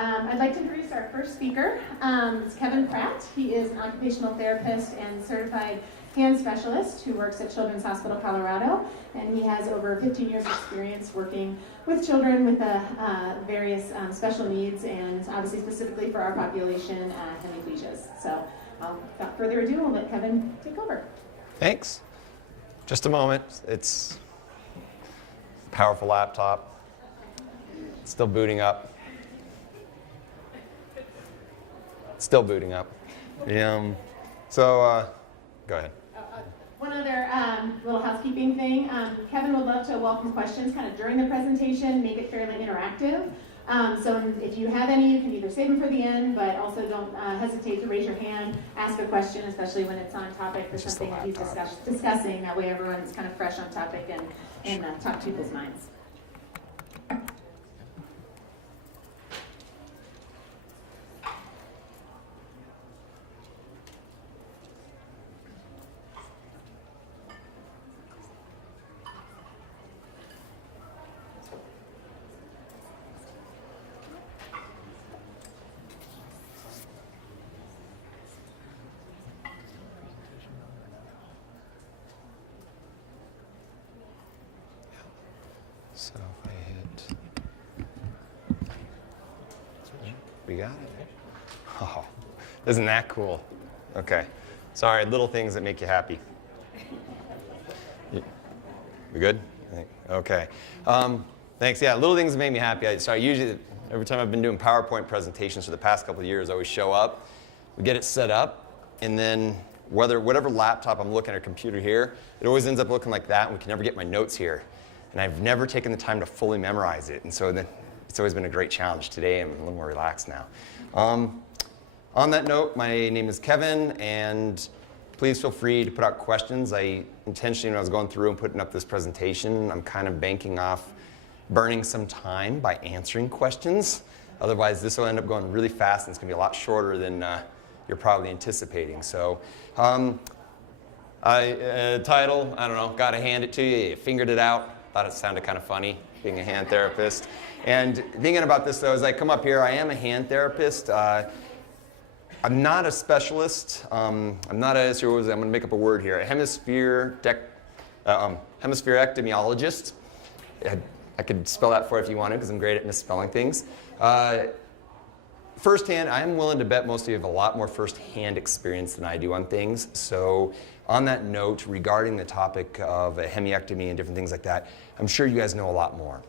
I'd like to introduce our first speaker. It's Kevin Pratt. He is an occupational therapist and certified hand specialist who works at Children's Hospital Colorado, and he has over 15 years experience working with children with various special needs, and obviously specifically for our population, hemiplegias. So without further ado, I'll let Kevin take over. Thanks. Just a moment. It's a powerful laptop. It's still booting up. Still booting up. Go ahead. One other little housekeeping thing. Kevin would love to welcome questions kind of during the presentation, make it fairly interactive. So if you have any, you can either save them for the end, but also don't hesitate to raise your hand, ask a question, especially when it's on topic for something that he's discussing. That way everyone's kind of fresh on topic and in top people's minds. So if I hit, we got it. Oh, isn't that cool? Okay. Sorry, little things that make you happy. We good? Okay. Thanks. Yeah, little things that make me happy. So I usually, every time I've been doing PowerPoint presentations for the past couple of years, I always show up, we get it set up, and then whatever laptop I'm looking at or computer here, it always ends up looking like that, and we can never get my notes here. And I've never taken the time to fully memorize it. And so it's always been a great challenge. Today I'm a little more relaxed now. On that note, my name is Kevin, and please feel free to put out questions. I intentionally, when I was going through and putting up this presentation, I'm kind of banking off burning some time by answering questions. Otherwise, this will end up going really fast, and it's going to be a lot shorter than you're probably anticipating. So, title, I don't know, got to hand it to you. You figured it out. Thought it sounded kind of funny, being a hand therapist. And thinking about this, though, as I come up here, I am a hand therapist. I'm not a specialist. I'm going to make up a word here, a hemispherectomyologist. I could spell that for you if you wanted, because I'm great at misspelling things. Firsthand, I am willing to bet most of you have a lot more firsthand experience than I do on things. So on that note, regarding the topic of a hemiectomy and different things like that, I'm sure you guys know a lot more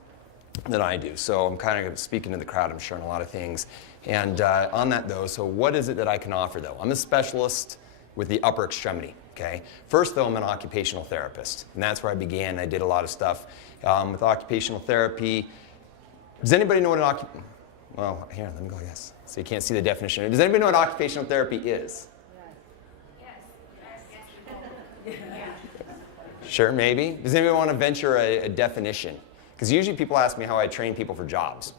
than I do. So I'm kind of speaking to the crowd. I'm sharing a lot of things. And on that, though, so what is it that I can offer, though? I'm a specialist with the upper extremity. Okay. First, though, I'm an occupational therapist. And that's where I began. I did a lot of stuff with occupational therapy. Does anybody know what well, here, let me go, yes. So you can't see the definition. Does anybody know what occupational therapy is? Yes. Sure, maybe. Does anybody want to venture a definition? Because usually people ask me how I train people for jobs.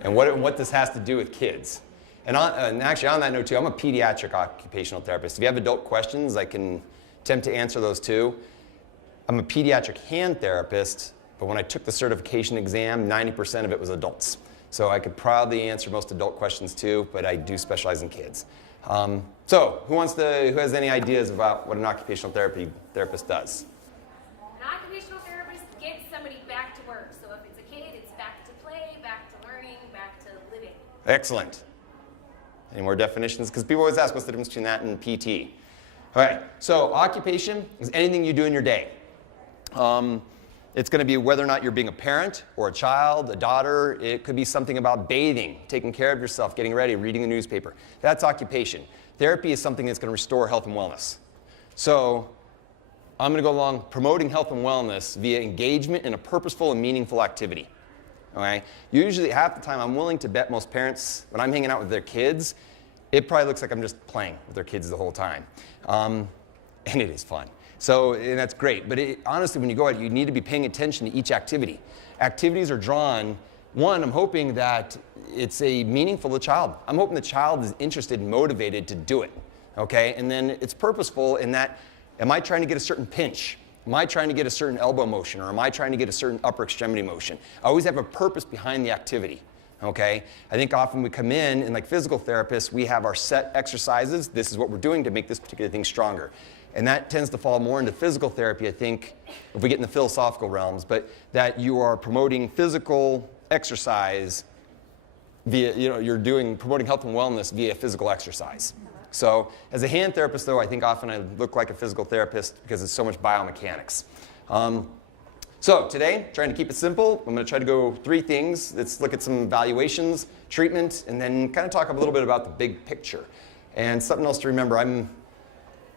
And what this has to do with kids. And actually, on that note, too, I'm a pediatric occupational therapist. If you have adult questions, I can attempt to answer those, too. I'm a pediatric hand therapist, but when I took the certification exam, 90% of it was adults. So I could probably answer most adult questions too, but I do specialize in kids. So who has any ideas about what an occupational therapist does? An occupational therapist gets somebody back to work. So if it's a kid, it's back to play, back to learning, back to living. Excellent. Any more definitions? Because people always ask what's the difference between that and PT. All right, so occupation is anything you do in your day. It's going to be whether or not you're being a parent or a child, a daughter. It could be something about bathing, taking care of yourself, getting ready, reading the newspaper. That's occupation. Therapy is something that's going to restore health and wellness. So I'm going to go along promoting health and wellness via engagement in a purposeful and meaningful activity. Okay? Usually, half the time, I'm willing to bet most parents, when I'm hanging out with their kids, it probably looks like I'm just playing with their kids the whole time. And it is fun. So, and that's great. But honestly, when you go out, you need to be paying attention to each activity. Activities are drawn. One, I'm hoping that it's meaningful to the child. I'm hoping the child is interested and motivated to do it. Okay? And then it's purposeful in that, am I trying to get a certain pinch? Am I trying to get a certain elbow motion? Or am I trying to get a certain upper extremity motion? I always have a purpose behind the activity. Okay? I think often we come in, and like physical therapists, we have our set exercises. This is what we're doing to make this particular thing stronger. And that tends to fall more into physical therapy, I think, if we get in the philosophical realms, but that you are promoting physical exercise via, you're promoting health and wellness via physical exercise. So as a hand therapist, though, I think often I look like a physical therapist because it's so much biomechanics. So today, trying to keep it simple, I'm going to try to go 3 things. Let's look at some evaluations, treatment, and then kind of talk a little bit about the big picture. And something else to remember, I'm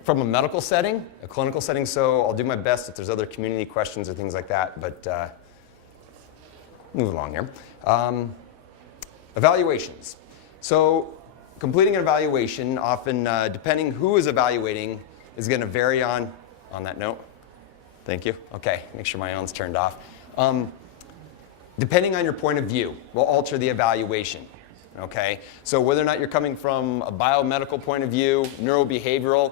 from a medical setting, a clinical setting, so I'll do my best if there's other community questions or things like that, but move along here. Evaluations. So completing an evaluation, often depending who is evaluating, is going to vary on that note. Thank you. Okay, make sure my own's turned off. Depending on your point of view, will alter the evaluation. Okay, so whether or not you're coming from a biomedical point of view, neurobehavioral,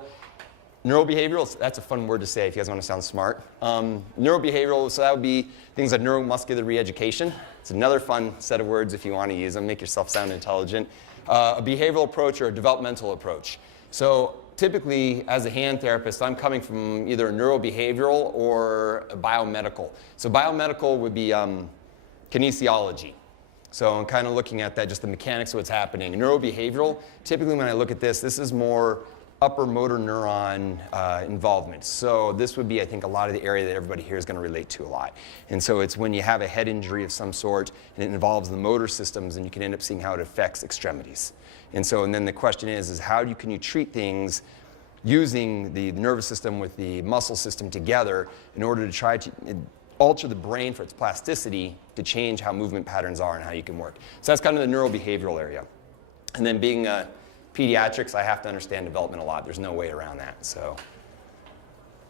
that's a fun word to say if you guys want to sound smart. Neurobehavioral, so that would be things like neuromuscular re-education. It's another fun set of words if you want to use them, make yourself sound intelligent. A behavioral approach or a developmental approach. So typically, as a hand therapist, I'm coming from either a neurobehavioral or a biomedical. So biomedical would be kinesiology. So I'm kind of looking at that, just the mechanics of what's happening. Neurobehavioral, typically when I look at this is more upper motor neuron involvement. So this would be, I think, a lot of the area that everybody here is going to relate to a lot. And so it's when you have a head injury of some sort and it involves the motor systems, and you can end up seeing how it affects extremities. And then the question is how can you treat things using the nervous system with the muscle system together in order to try to alter the brain for its plasticity to change how movement patterns are and how you can work. So that's kind of the neurobehavioral area. And then being pediatrics, I have to understand development a lot. There's no way around that. So,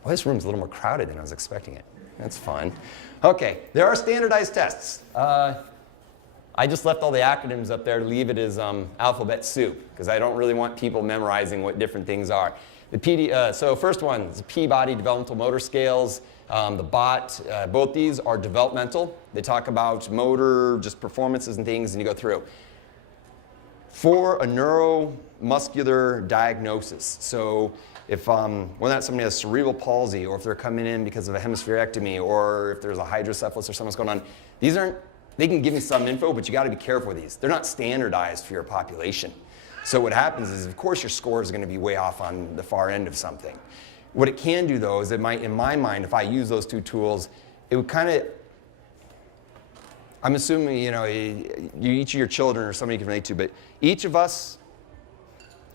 well, this room's a little more crowded than I was expecting it. That's fun. Okay, there are standardized tests. I just left all the acronyms up there to leave it as alphabet soup because I don't really want people memorizing what different things are. So first one is P-body developmental motor scales. The BOT, both these are developmental. They talk about motor, just performances and things, and you go through. For a neuromuscular diagnosis, so if whether or not somebody has cerebral palsy, or if they're coming in because of a hemispherectomy, or if there's a hydrocephalus or something's going on, they can give me some info, but you got to be careful with these. They're not standardized for your population. So what happens is, of course, your score is going to be way off on the far end of something. What it can do, though, is in my mind, if I use those 2 tools, it would kind of, I'm assuming, each of your children or somebody you can relate to, but each of us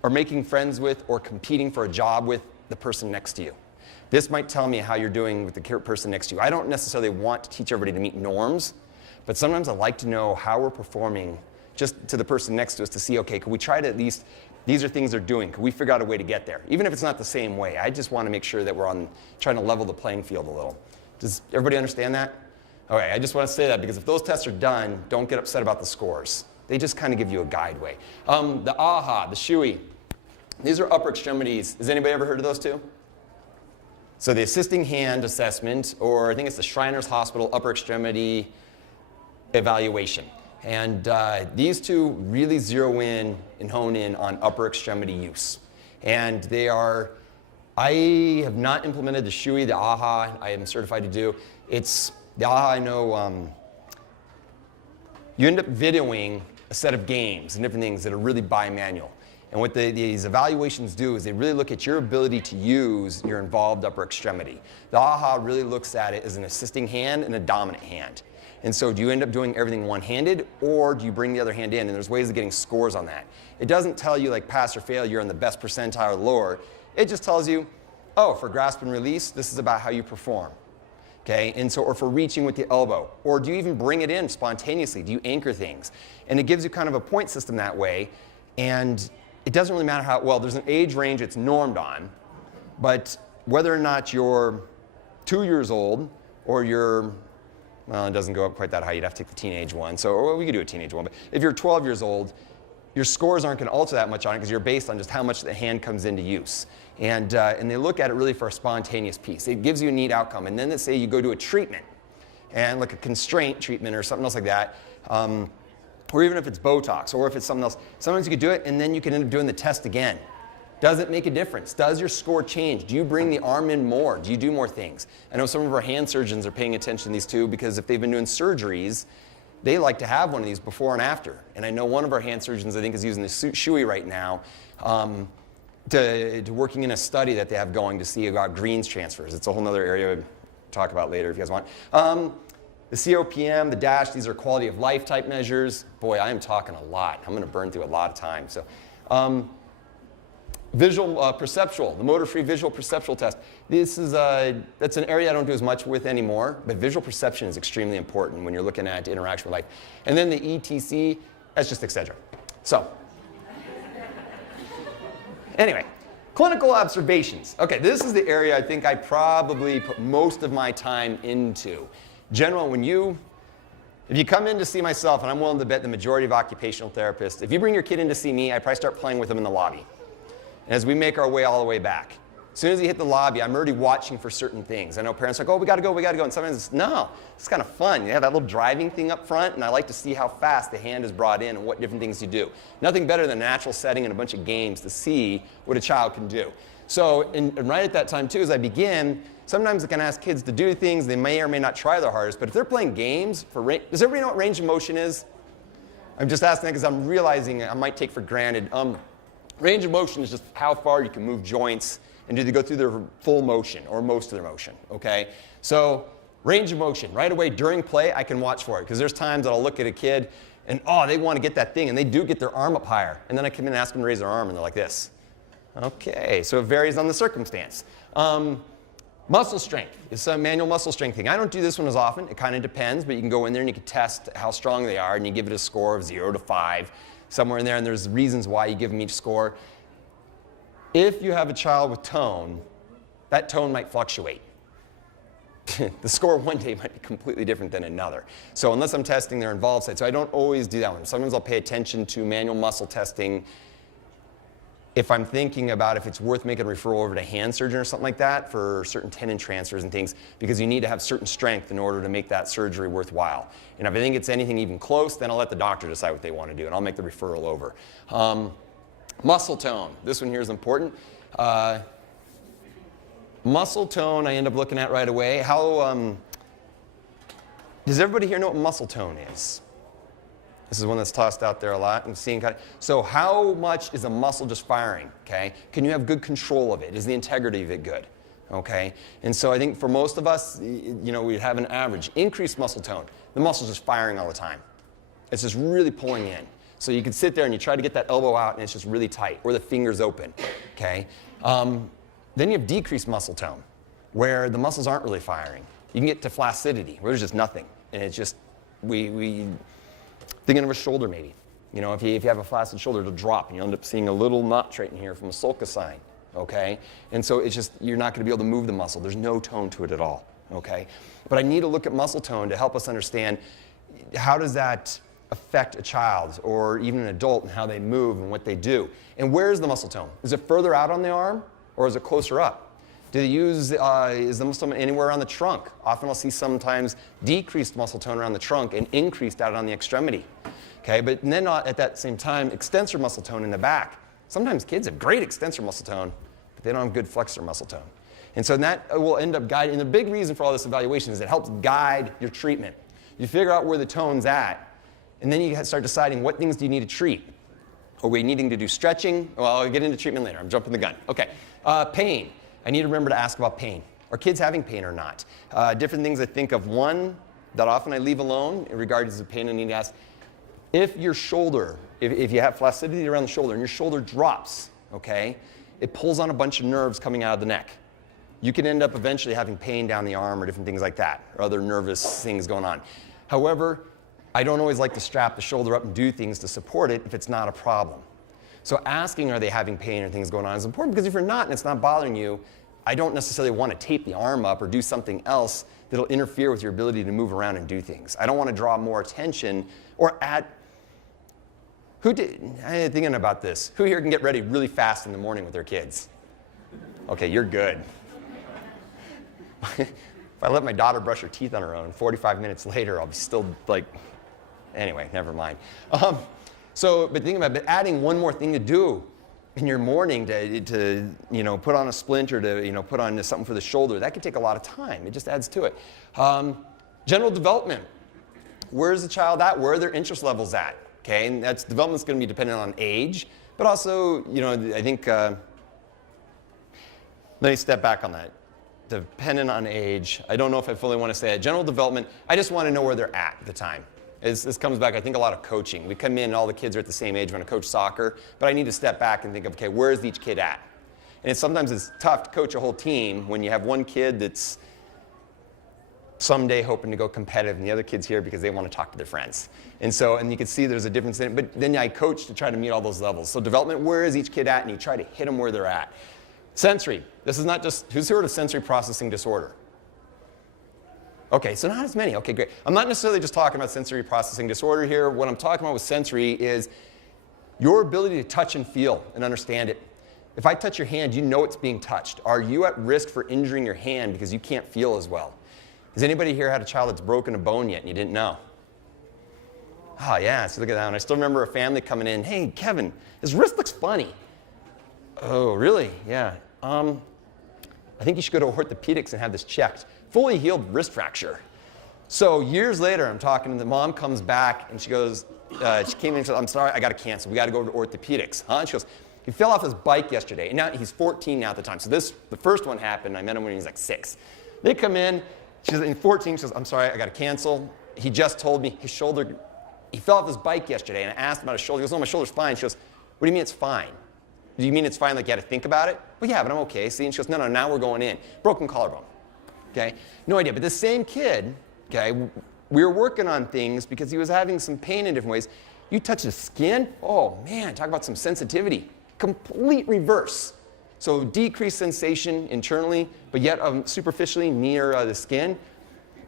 are making friends with or competing for a job with the person next to you. This might tell me how you're doing with the person next to you. I don't necessarily want to teach everybody to meet norms, but sometimes I like to know how we're performing just to the person next to us to see, okay, can we try to at least, these are things they're doing, can we figure out a way to get there? Even if it's not the same way, I just want to make sure that we're trying to level the playing field a little. Does everybody understand that? Okay, I just want to say that because if those tests are done, don't get upset about the scores. They just kind of give you a guide way. The AHA, the SHUI, these are upper extremities. Has anybody ever heard of those 2? So the assisting hand assessment, or I think it's the Shriners Hospital upper extremity evaluation. And these 2 really zero in and hone in on upper extremity use. And I have not implemented the SHUI, the AHA, I am certified to do. The AHA, I know, you end up videoing a set of games and different things that are really bimanual. And what these evaluations do is they really look at your ability to use your involved upper extremity. The AHA really looks at it as an assisting hand and a dominant hand. And so do you end up doing everything one-handed, or do you bring the other hand in? And there's ways of getting scores on that. It doesn't tell you like pass or fail, you're in the best percentile or lower. It just tells you, oh, for grasp and release, this is about how you perform. Okay, and so, or for reaching with the elbow, or do you even bring it in spontaneously? Do you anchor things? And it gives you kind of a point system that way, and it doesn't really matter how, well, there's an age range it's normed on, but whether or not you're 2 years old, or you're, well, it doesn't go up quite that high, you'd have to take the teenage one, so, or we could do a teenage one, but if you're 12 years old, your scores aren't going to alter that much on it because you're based on just how much the hand comes into use. And they look at it really for a spontaneous piece. It gives you a neat outcome. And then let's say you go to a treatment, and like a constraint treatment or something else like that, or even if it's Botox, or if it's something else. Sometimes you could do it, and then you can end up doing the test again. Does it make a difference? Does your score change? Do you bring the arm in more? Do you do more things? I know some of our hand surgeons are paying attention to these too, because if they've been doing surgeries, they like to have one of these before and after. And I know one of our hand surgeons, I think, is using the Shui right now to working in a study that they have going to see about greens transfers. It's a whole other area we'll talk about later if you guys want. The COPM, the DASH, these are quality of life type measures. Boy, I am talking a lot. I'm going to burn through a lot of time. So, visual perceptual, the motor-free visual perceptual test. This is that's an area I don't do as much with anymore, but visual perception is extremely important when you're looking at interaction with life. And then the ETC, that's just Excedrin. So, anyway, clinical observations. Okay, this is the area I think I probably put most of my time into. General, if you come in to see myself, and I'm willing to bet the majority of occupational therapists, if you bring your kid in to see me, I probably start playing with them in the lobby. And as we make our way all the way back, as soon as you hit the lobby, I'm already watching for certain things. I know parents are like, oh, we gotta go. And sometimes it's, no, it's kind of fun. You have that little driving thing up front, and I like to see how fast the hand is brought in and what different things you do. Nothing better than a natural setting and a bunch of games to see what a child can do. So, and right at that time too, as I begin, sometimes I can ask kids to do things they may or may not try their hardest, but if they're playing games for does everybody know what range of motion is? I'm just asking that because I'm realizing I might take for granted. Range of motion is just how far you can move joints and do they go through their full motion or most of their motion, okay? So range of motion, right away during play, I can watch for it because there's times that I'll look at a kid and, oh, they want to get that thing, and they do get their arm up higher. And then I come in and ask them to raise their arm, and they're like this. Okay, so it varies on the circumstance. Muscle strength is some manual muscle strength thing. I don't do this one as often. It kind of depends, but you can go in there and you can test how strong they are, and you give it a score of 0 to 5. Somewhere in there, and there's reasons why you give them each score. If you have a child with tone, that tone might fluctuate. The score one day might be completely different than another. So unless I'm testing their involved side, so I don't always do that one. Sometimes I'll pay attention to manual muscle testing if I'm thinking about if it's worth making a referral over to a hand surgeon or something like that for certain tendon transfers and things, because you need to have certain strength in order to make that surgery worthwhile. And if I think it's anything even close, then I'll let the doctor decide what they want to do, and I'll make the referral over. Muscle tone. This one here is important. Muscle tone I end up looking at right away. Does everybody here know what muscle tone is? This is one that's tossed out there a lot. I'm seeing so how much is a muscle just firing, okay? Can you have good control of it? Is the integrity of it good, okay? And so I think for most of us, we have an average. Increased muscle tone. The muscle's just firing all the time. It's just really pulling in. So you can sit there and you try to get that elbow out and it's just really tight, or the finger's open, okay? Then you have decreased muscle tone, where the muscles aren't really firing. You can get to flaccidity, where there's just nothing. And it's just, thinking of a shoulder maybe. If you have a flaccid shoulder, it'll drop and you end up seeing a little notch right in here from a sulcus sign, okay? And so it's just, you're not gonna be able to move the muscle. There's no tone to it at all, okay? But I need to look at muscle tone to help us understand how does that affect a child or even an adult and how they move and what they do. And where is the muscle tone? Is it further out on the arm or is it closer up? Do they use, is the muscle tone anywhere around the trunk? Often I'll see sometimes decreased muscle tone around the trunk and increased out on the extremity. Okay, but then at that same time, extensor muscle tone in the back. Sometimes kids have great extensor muscle tone, but they don't have good flexor muscle tone. And so that will end up guiding, and the big reason for all this evaluation is it helps guide your treatment. You figure out where the tone's at, and then you start deciding what things do you need to treat. Are we needing to do stretching? Well, I'll get into treatment later. I'm jumping the gun. Okay, pain. I need to remember to ask about pain. Are kids having pain or not? Different things I think of. One that often I leave alone in regards to pain, I need to ask, if your shoulder, if you have flaccidity around the shoulder and your shoulder drops, okay, it pulls on a bunch of nerves coming out of the neck. You can end up eventually having pain down the arm or different things like that, or other nervous things going on. However, I don't always like to strap the shoulder up and do things to support it if it's not a problem. So asking, are they having pain or things going on is important, because if you're not and it's not bothering you, I don't necessarily want to tape the arm up or do something else that'll interfere with your ability to move around and do things. I don't want to draw more attention or add. I'm thinking about this. Who here can get ready really fast in the morning with their kids? Okay, you're good. If I let my daughter brush her teeth on her own, 45 minutes later, I'll be still like Anyway, never mind. But think about it, adding one more thing to do in your morning to put on a splint or to put on something for the shoulder, that could take a lot of time. It just adds to it. General development. Where's the child at? Where are their interest levels at? Okay, and that's development's going to be dependent on age, but also, I think, let me step back on that. Dependent on age. I don't know if I fully want to say that. General development, I just want to know where they're at the time. This comes back, I think, a lot of coaching. We come in and all the kids are at the same age when I coach soccer, but I need to step back and think of, okay, where's each kid at? And sometimes it's tough to coach a whole team when you have one kid that's someday hoping to go competitive and the other kid's here because they want to talk to their friends. And you can see there's a difference in it, but then I coach to try to meet all those levels. So development, where is each kid at? And you try to hit them where they're at. Sensory, this is not just, who's heard of sensory processing disorder? Okay, so not as many. Okay, great. I'm not necessarily just talking about sensory processing disorder here. What I'm talking about with sensory is your ability to touch and feel and understand it. If I touch your hand, you know it's being touched. Are you at risk for injuring your hand because you can't feel as well? Has anybody here had a child that's broken a bone yet and you didn't know? Oh yeah, so look at that one. I still remember a family coming in, hey, Kevin, his wrist looks funny. Oh, really? Yeah. I think you should go to orthopedics and have this checked. Fully healed wrist fracture. So years later, I'm talking to the mom, comes back, and she goes, she came in and said, I'm sorry, I got to cancel. We got to go to orthopedics. Huh? And she goes, he fell off his bike yesterday. And now he's 14 now at the time. So the first one happened. I met him when he was like 6. They come in. She's in 14. She says, I'm sorry, I got to cancel. He just told me his shoulder, he fell off his bike yesterday. And I asked him about his shoulder. He goes, no, my shoulder's fine. She goes, what do you mean it's fine? Do you mean it's fine like you had to think about it? Well, yeah, but I'm okay. See? And she goes, no, now we're going in. Broken collarbone. Okay? No idea. But this same kid, okay, we were working on things because he was having some pain in different ways. You touch the skin, oh man, talk about some sensitivity. Complete reverse. So decreased sensation internally, but yet superficially near the skin.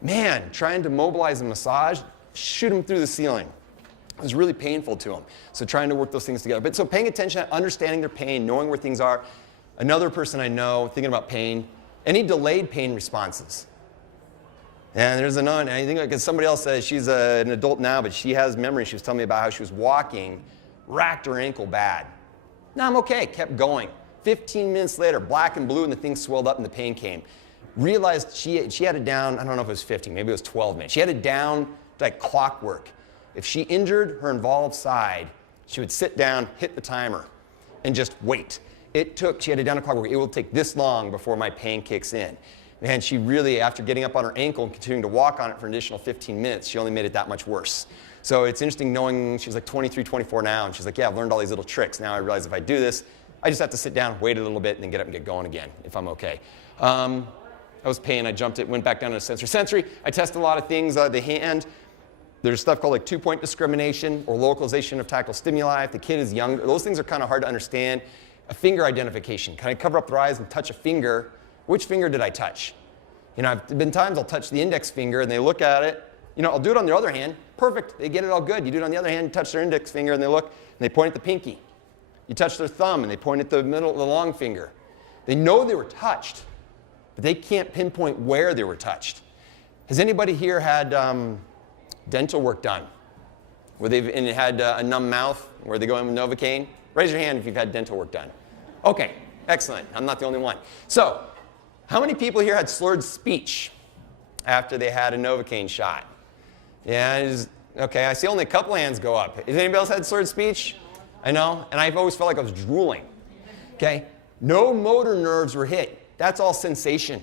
Man, trying to mobilize and massage, shoot him through the ceiling. It was really painful to him. So trying to work those things together. But so paying attention, understanding their pain, knowing where things are. Another person I know, thinking about pain, any delayed pain responses. And there's another, I think because somebody else says she's an adult now, but she has memory. She was telling me about how she was walking, racked her ankle bad. No, I'm okay, kept going. 15 minutes later, black and blue, and the thing swelled up and the pain came. Realized she had it down, I don't know if it was 15, maybe it was 12 minutes. She had it down like clockwork. If she injured her involved side, she would sit down, hit the timer, and just wait. She had it down to clockwork. It will take this long before my pain kicks in. And she really, after getting up on her ankle and continuing to walk on it for an additional 15 minutes, she only made it that much worse. So it's interesting knowing she's like 23, 24 now, and she's like, yeah, I've learned all these little tricks. Now I realize if I do this, I just have to sit down, wait a little bit, and then get up and get going again if I'm okay. I was pain. I jumped it, went back down to sensory. Sensory, I tested a lot of things. The hand, there's stuff called like 2-point discrimination or localization of tactile stimuli. If the kid is young, those things are kind of hard to understand. A finger identification. Can I cover up their eyes and touch a finger? Which finger did I touch? I've been times I'll touch the index finger and they look at it. I'll do it on the other hand. Perfect. They get it all good. You do it on the other hand, you touch their index finger and they look and they point at the pinky. You touch their thumb and they point at the middle, the long finger. They know they were touched, but they can't pinpoint where they were touched. Has anybody here had dental work done? Where they've had a numb mouth, where they go in with Novocaine? Raise your hand if you've had dental work done. Okay, excellent. I'm not the only one. So, how many people here had slurred speech after they had a Novocaine shot? Yeah, okay, I see only a couple hands go up. Has anybody else had slurred speech? I know, and I've always felt like I was drooling. Okay, no motor nerves were hit. That's all sensation.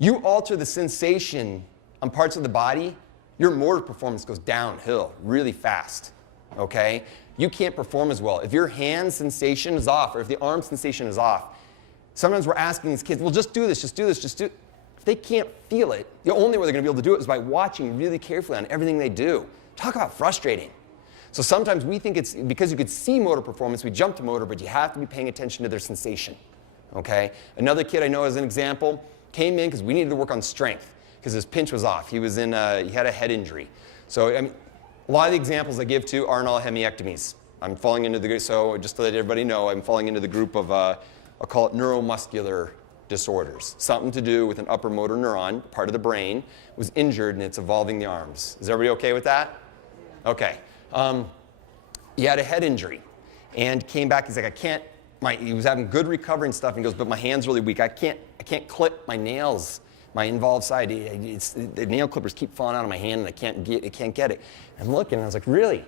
You alter the sensation on parts of the body, your motor performance goes downhill really fast. Okay? You can't perform as well. If your hand sensation is off, or if the arm sensation is off, sometimes we're asking these kids, well, just do this, just do this, just do it. If they can't feel it, the only way they're going to be able to do it is by watching really carefully on everything they do. Talk about frustrating. So sometimes we think it's because you could see motor performance, we jump to motor, but you have to be paying attention to their sensation. Okay? Another kid I know as an example came in because we needed to work on strength because his pinch was off. He had a head injury. So I mean, a lot of the examples I give to aren't all hemiectomies. I'm falling into the, so just to let everybody know, I'm falling into the group of, I'll call it neuromuscular disorders. Something to do with an upper motor neuron, part of the brain, was injured and it's involving the arms. Is everybody okay with that? Okay. He had a head injury and came back. He's like, he was having good recovery and stuff. And he goes, but my hand's really weak. I can't clip my nails, my involved side. The nail clippers keep falling out of my hand and I can't get it. I'm looking and I was like, really?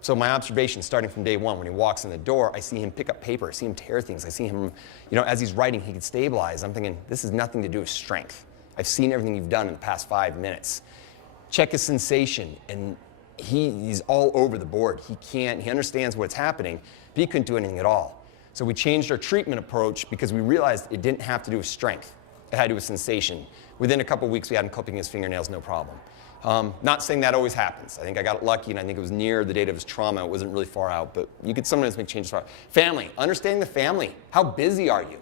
So my observation, starting from day one, when he walks in the door, I see him pick up paper, I see him tear things, I see him, as he's writing, he can stabilize. I'm thinking, this has nothing to do with strength. I've seen everything you've done in the past 5 minutes. Check his sensation, and he's all over the board. He understands what's happening, but he couldn't do anything at all. So we changed our treatment approach because we realized it didn't have to do with strength. It had to do with sensation. Within a couple of weeks, we had him clipping his fingernails, no problem. Not saying that always happens. I think I got lucky, and I think it was near the date of his trauma. It wasn't really far out, but you could sometimes make changes. Family, understanding the family. How busy are you?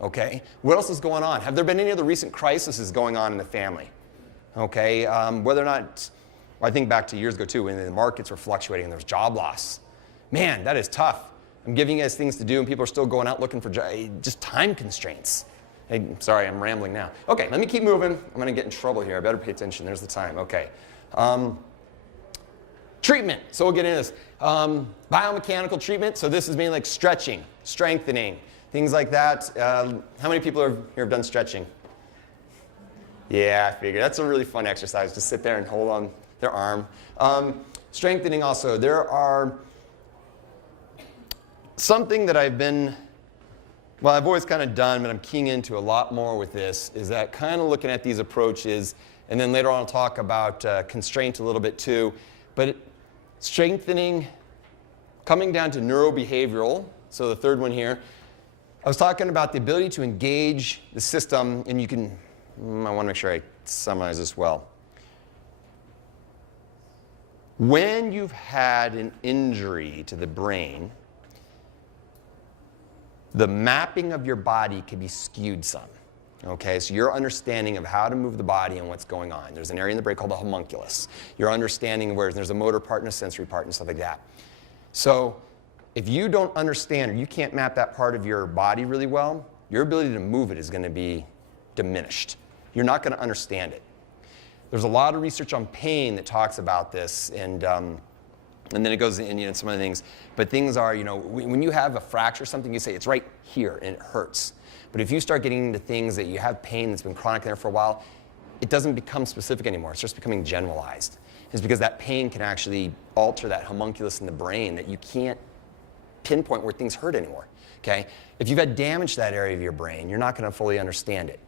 Okay. What else is going on? Have there been any other recent crises going on in the family? Okay. Whether or not, I think back to years ago too, when the markets were fluctuating and there was job loss. Man, that is tough. I'm giving you guys things to do, and people are still going out looking for just time constraints. Hey, sorry, I'm rambling now. Okay, let me keep moving. I'm going to get in trouble here. I better pay attention. There's the time. Okay. Treatment. So we'll get into this. Biomechanical treatment. So this is mainly like stretching, strengthening, things like that. How many people here have done stretching? Yeah, I figured. That's a really fun exercise. Just sit there and hold on their arm. Strengthening also. There are something that I've always kind of done, but I'm keying into a lot more with this, is that kind of looking at these approaches, and then later on I'll talk about constraint a little bit too, but strengthening, coming down to neurobehavioral, so the third one here, I was talking about the ability to engage the system, and I want to make sure I summarize this well. When you've had an injury to the brain, the mapping of your body can be skewed some. Okay, so your understanding of how to move the body and what's going on. There's an area in the brain called the homunculus. Your understanding where there's a motor part and a sensory part and stuff like that. So if you don't understand or you can't map that part of your body really well, your ability to move it is going to be diminished. You're not going to understand it. There's a lot of research on pain that talks about this, and then it goes in some of the things. But things are, when you have a fracture or something, you say it's right here and it hurts. But if you start getting into things that you have pain that's been chronic there for a while, it doesn't become specific anymore. It's just becoming generalized. It's because that pain can actually alter that homunculus in the brain that you can't pinpoint where things hurt anymore. Okay? If you've had damage to that area of your brain, you're not going to fully understand it.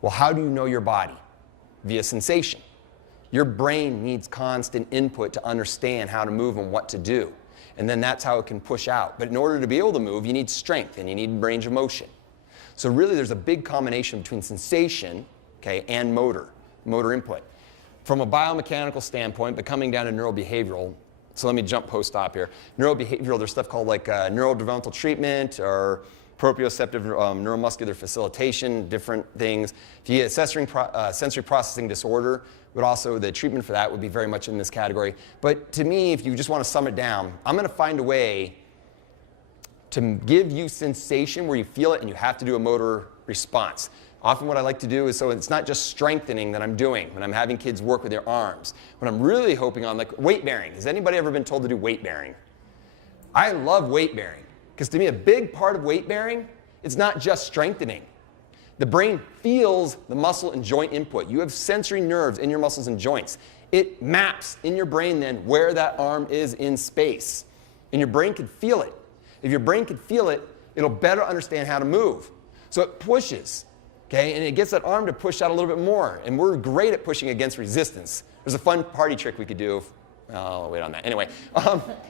Well, how do you know your body? Via sensation. Your brain needs constant input to understand how to move and what to do. And then that's how it can push out. But in order to be able to move, you need strength and you need range of motion. So really there's a big combination between sensation, okay, and motor input. From a biomechanical standpoint, but coming down to neurobehavioral, so let me jump post-op here. Neurobehavioral, there's stuff called like neurodevelopmental treatment or proprioceptive neuromuscular facilitation, different things. If you get sensory processing disorder, but also the treatment for that would be very much in this category. But to me, if you just want to sum it down, I'm going to find a way to give you sensation where you feel it and you have to do a motor response. Often what I like to do is, so it's not just strengthening that I'm doing when I'm having kids work with their arms. What I'm really hoping on, like weight bearing. Has anybody ever been told to do weight bearing? I love weight bearing because to me a big part of weight bearing, it's not just strengthening. The brain feels the muscle and joint input. You have sensory nerves in your muscles and joints. It maps in your brain then where that arm is in space. And your brain can feel it. If your brain can feel it, it'll better understand how to move. So it pushes, okay? And it gets that arm to push out a little bit more. And we're great at pushing against resistance. There's a fun party trick we could do. I'll wait on that. Anyway,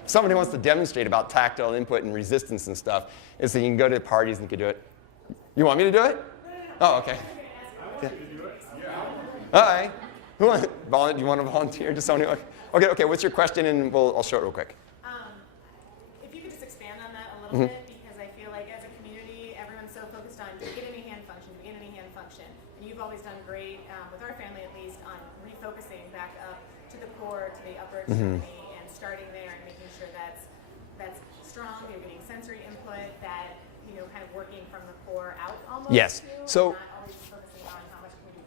somebody wants to demonstrate about tactile input and resistance and stuff. And so you can go to parties and you can do it. You want me to do it? Oh, okay. Yeah. All right. Do you want to volunteer? Just somebody? Okay. What's your question? And I'll show it real quick. If you could just expand on that a little bit, because I feel like as a community, everyone's so focused on begin any hand function, and you've always done great with our family at least on refocusing back up to the core, to the upper extremity, and starting there and making sure that's strong. You're getting sensory input that. Kind of working from the core out almost. Yes. So, not always focusing on how much can we do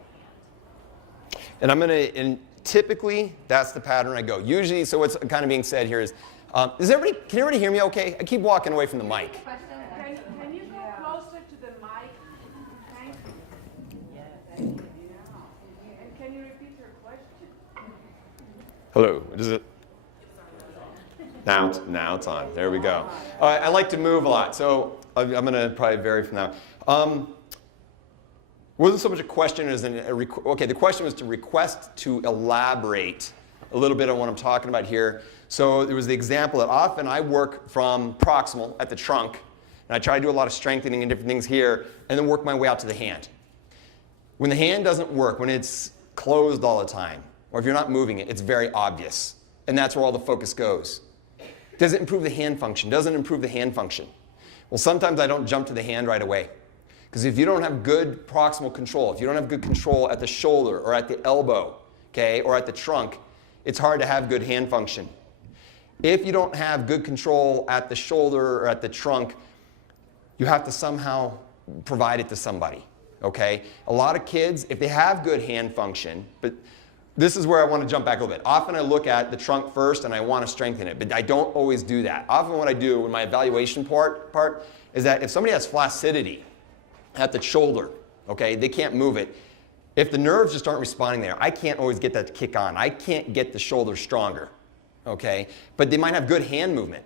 the hand. And I'm going to, typically, that's the pattern I go. Usually, so what's kind of being said here is can everybody hear me okay? I keep walking away from the mic. Can you go closer to the mic? Okay? And can you repeat your question? Hello, is it? Now it's on. There we go. I like to move a lot, so I'm going to probably vary from that. Wasn't so much a question as okay, the question was to request to elaborate a little bit on what I'm talking about here. So there was the example that often I work from proximal at the trunk, and I try to do a lot of strengthening and different things here, and then work my way out to the hand. When the hand doesn't work, when it's closed all the time, or if you're not moving it, it's very obvious, and that's where all the focus goes. Does it improve the hand function? Doesn't improve the hand function? Well, sometimes I don't jump to the hand right away. Because if you don't have good proximal control, if you don't have good control at the shoulder or at the elbow, okay, or at the trunk, it's hard to have good hand function. If you don't have good control at the shoulder or at the trunk, you have to somehow provide it to somebody, okay? A lot of kids, if they have good hand function, but this is where I want to jump back a little bit. Often I look at the trunk first and I want to strengthen it, but I don't always do that. Often what I do in my evaluation part is that if somebody has flaccidity at the shoulder, okay, they can't move it. If the nerves just aren't responding there, I can't always get that to kick on. I can't get the shoulder stronger, okay? But they might have good hand movement.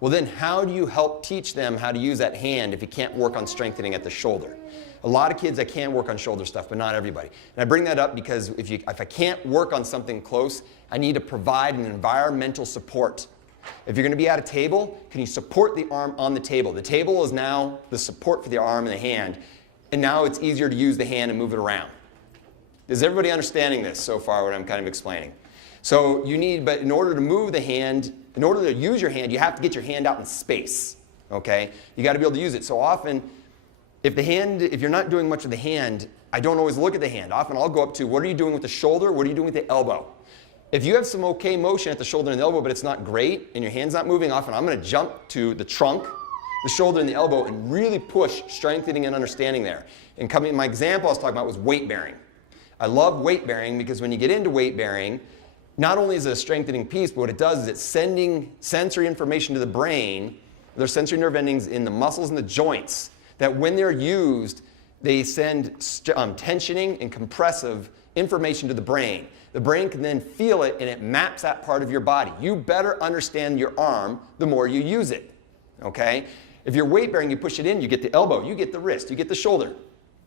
Well then how do you help teach them how to use that hand if you can't work on strengthening at the shoulder? A lot of kids, I can work on shoulder stuff, but not everybody. And I bring that up because if I can't work on something close, I need to provide an environmental support. If you're going to be at a table, can you support the arm on the table? The table is now the support for the arm and the hand, and now it's easier to use the hand and move it around. Is everybody understanding this so far, what I'm kind of explaining? So but in order to move the hand, in order to use your hand, you have to get your hand out in space, okay? You got to be able to use it. So often, if you're not doing much with the hand, I don't always look at the hand. Often I'll go up to, what are you doing with the shoulder? What are you doing with the elbow? If you have some okay motion at the shoulder and the elbow, but it's not great, and your hand's not moving, often I'm going to jump to the trunk, the shoulder, and the elbow, and really push strengthening and understanding there. And my example I was talking about was weight bearing. I love weight bearing because when you get into weight bearing, not only is it a strengthening piece, but what it does is it's sending sensory information to the brain. There's sensory nerve endings in the muscles and the joints that when they're used, they send tensioning and compressive information to the brain. The brain can then feel it and it maps that part of your body. You better understand your arm the more you use it, okay? If you're weight bearing, you push it in, you get the elbow, you get the wrist, you get the shoulder.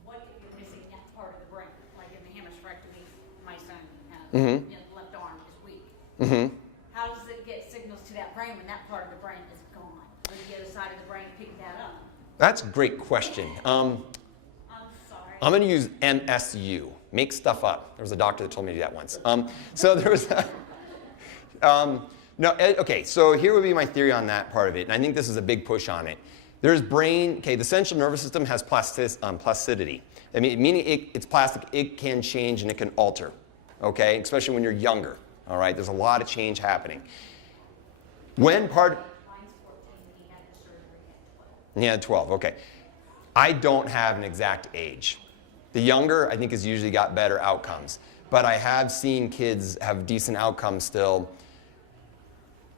What if you're missing that part of the brain? Like in the hemispherectomy, my son has, Mm-hmm. the left arm is weak. Mm-hmm. How does it get signals to that brain when that part of the brain is gone? Will the other side of the brain pick that up? That's a great question. I'm sorry. I'm going to use MSU, make stuff up. There was a doctor that told me to do that once. So there was okay, so here would be my theory on that part of it, and I think this is a big push on it. There's brain, okay, the central nervous system has plasticity. I mean, meaning it's plastic, it can change and it can alter, okay, especially when you're younger, all right? There's a lot of change happening. Mine's 14 and he had the surgery at 12. He had 12, okay. I don't have an exact age. The younger, I think, has usually got better outcomes. But I have seen kids have decent outcomes still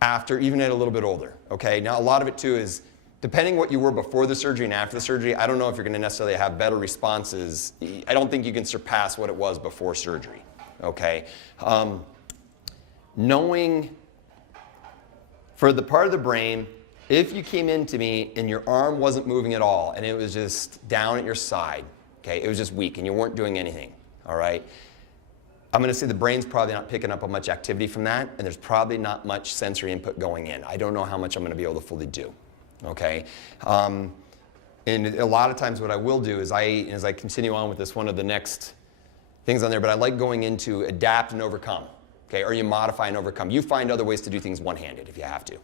after, even at a little bit older, okay? Now, a lot of it, too, is depending what you were before the surgery and after the surgery, I don't know if you're going to necessarily have better responses. I don't think you can surpass what it was before surgery, okay? Knowing for the part of the brain, if you came into me and your arm wasn't moving at all and it was just down at your side, okay, it was just weak and you weren't doing anything, all right, I'm going to say the brain's probably not picking up on much activity from that, and there's probably not much sensory input going in. I don't know how much I'm going to be able to fully do, okay? And a lot of times what I will do is as I continue on with this, one of the next things on there, but I like going into adapt and overcome, okay, or you modify and overcome. You find other ways to do things one-handed if you have to,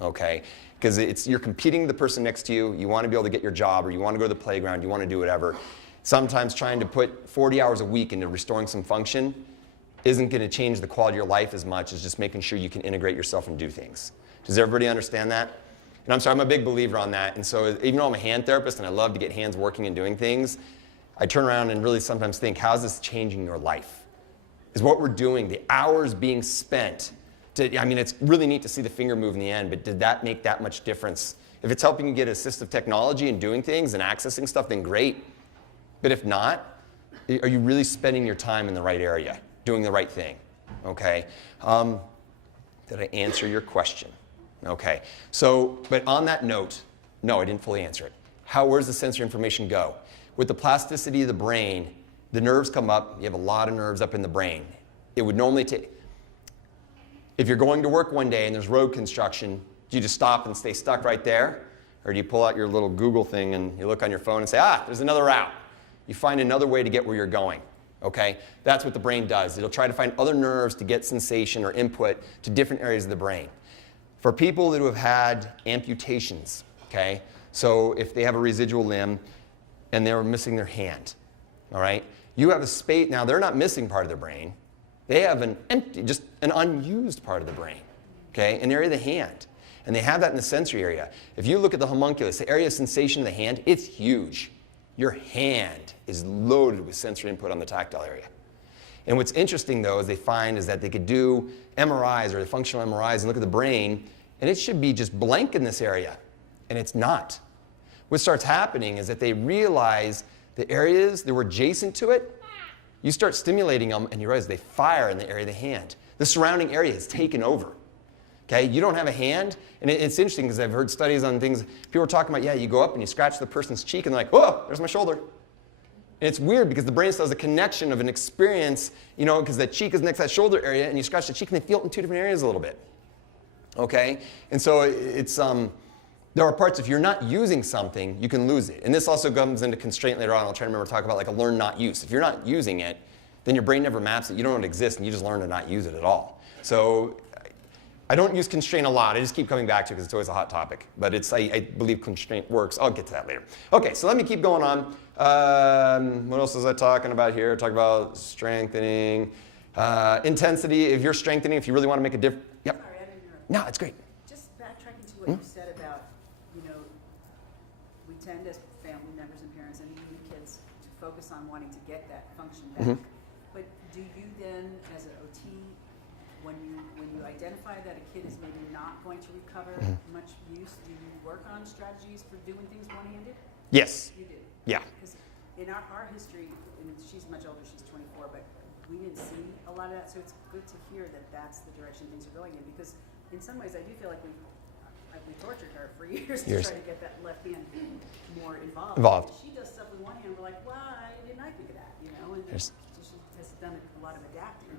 okay? Because you're competing with the person next to you, you want to be able to get your job, or you want to go to the playground, you want to do whatever. Sometimes trying to put 40 hours a week into restoring some function isn't going to change the quality of your life as much as just making sure you can integrate yourself and do things. Does everybody understand that? And I'm sorry, I'm a big believer on that. And so even though I'm a hand therapist and I love to get hands working and doing things, I turn around and really sometimes think, how's this changing your life? is what we're doing, the hours being spent. I mean, it's really neat to see the finger move in the end, but did that make that much difference? If it's helping you get assistive technology and doing things and accessing stuff, then great. But if not, are you really spending your time in the right area, doing the right thing? Okay. Did I answer your question? Okay. So, but on that note, no, I didn't fully answer it. Where does the sensory information go? With the plasticity of the brain, the nerves come up. You have a lot of nerves up in the brain. It would normally take, if you're going to work one day and there's road construction, do you just stop and stay stuck right there? Or do you pull out your little Google thing and you look on your phone and say, there's another route. You find another way to get where you're going. Okay? That's what the brain does. It'll try to find other nerves to get sensation or input to different areas of the brain. For people that have had amputations, okay? So if they have a residual limb and they're missing their hand, all right? You have a space, now they're not missing part of their brain. They have an empty, just an unused part of the brain, okay? An area of the hand. And they have that in the sensory area. If you look at the homunculus, the area of sensation of the hand, it's huge. Your hand is loaded with sensory input on the tactile area. And what's interesting, though, is they find is that they could do MRIs or the functional MRIs and look at the brain, and it should be just blank in this area, and it's not. What starts happening is that they realize the areas that were adjacent to it, you start stimulating them, and you realize they fire in the area of the hand. The surrounding area is taken over. Okay, you don't have a hand, and it's interesting because I've heard studies on things, people are talking about, yeah, you go up and you scratch the person's cheek and they're like, oh, there's my shoulder. And it's weird because the brain still has a connection of an experience, because the cheek is next to that shoulder area, and you scratch the cheek and they feel it in two different areas a little bit. Okay, and so it's, there are parts, if you're not using something, you can lose it. And this also comes into constraint later on. I'll try to remember to talk about like a learn not use. If you're not using it, then your brain never maps it. You don't know it exists, and you just learn to not use it at all. So I don't use constraint a lot. I just keep coming back to it because it's always a hot topic. But I believe constraint works. I'll get to that later. Okay, so let me keep going on. What else was I talking about here? Talk about strengthening. Intensity, if you're strengthening, if you really want to make a difference. Yep. Sorry, I didn't interrupt. No, it's great. Just backtracking to what you said about, we tend as family members and parents and even kids to focus on wanting to get that function back. But do you then, as an OT, when you identify that a kid is maybe not going to recover much use, do you work on strategies for doing things one-handed? Yes. You do? Yeah. Because in our history, and she's much older, she's 24, but we didn't see a lot of that, so it's good to hear that that's the direction things are going in, because in some ways I do feel like we tortured her for years to try to get that left hand more involved. She does stuff with one hand, we're like, why didn't I think of that, and so she has done a lot of adapting.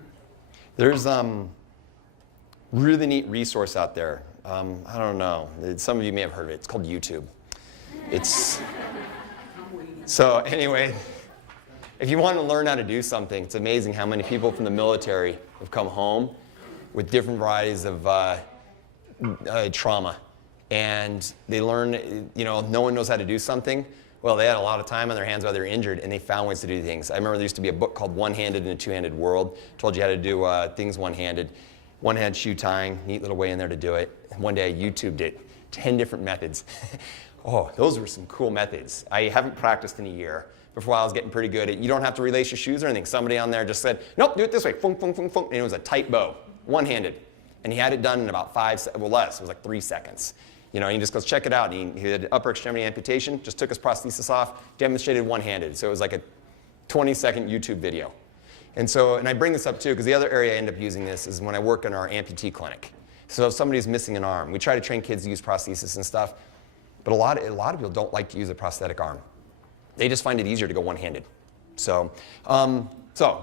There's really neat resource out there. I don't know. Some of you may have heard of it. It's called YouTube. So anyway, if you want to learn how to do something, it's amazing how many people from the military have come home with different varieties of trauma. And they learn, no one knows how to do something. Well, they had a lot of time on their hands while they were injured, and they found ways to do things. I remember there used to be a book called One-Handed in a Two-Handed World. Told you how to do things one-handed. One-hand shoe tying, neat little way in there to do it. One day I YouTubed it, 10 different methods. Oh, those were some cool methods. I haven't practiced in a year. Before I was getting pretty good at, you don't have to relace your shoes or anything. Somebody on there just said, nope, do it this way, funk, funk, funk, funk. And it was a tight bow, one-handed. And he had it done in about less, it was like 3 seconds. He just goes, check it out. And he had upper extremity amputation, just took his prosthesis off, demonstrated one-handed. So it was like a 20-second YouTube video. And I bring this up too, because the other area I end up using this is when I work in our amputee clinic. So if somebody's missing an arm, we try to train kids to use prosthesis and stuff, but a lot of people don't like to use a prosthetic arm. They just find it easier to go one-handed. So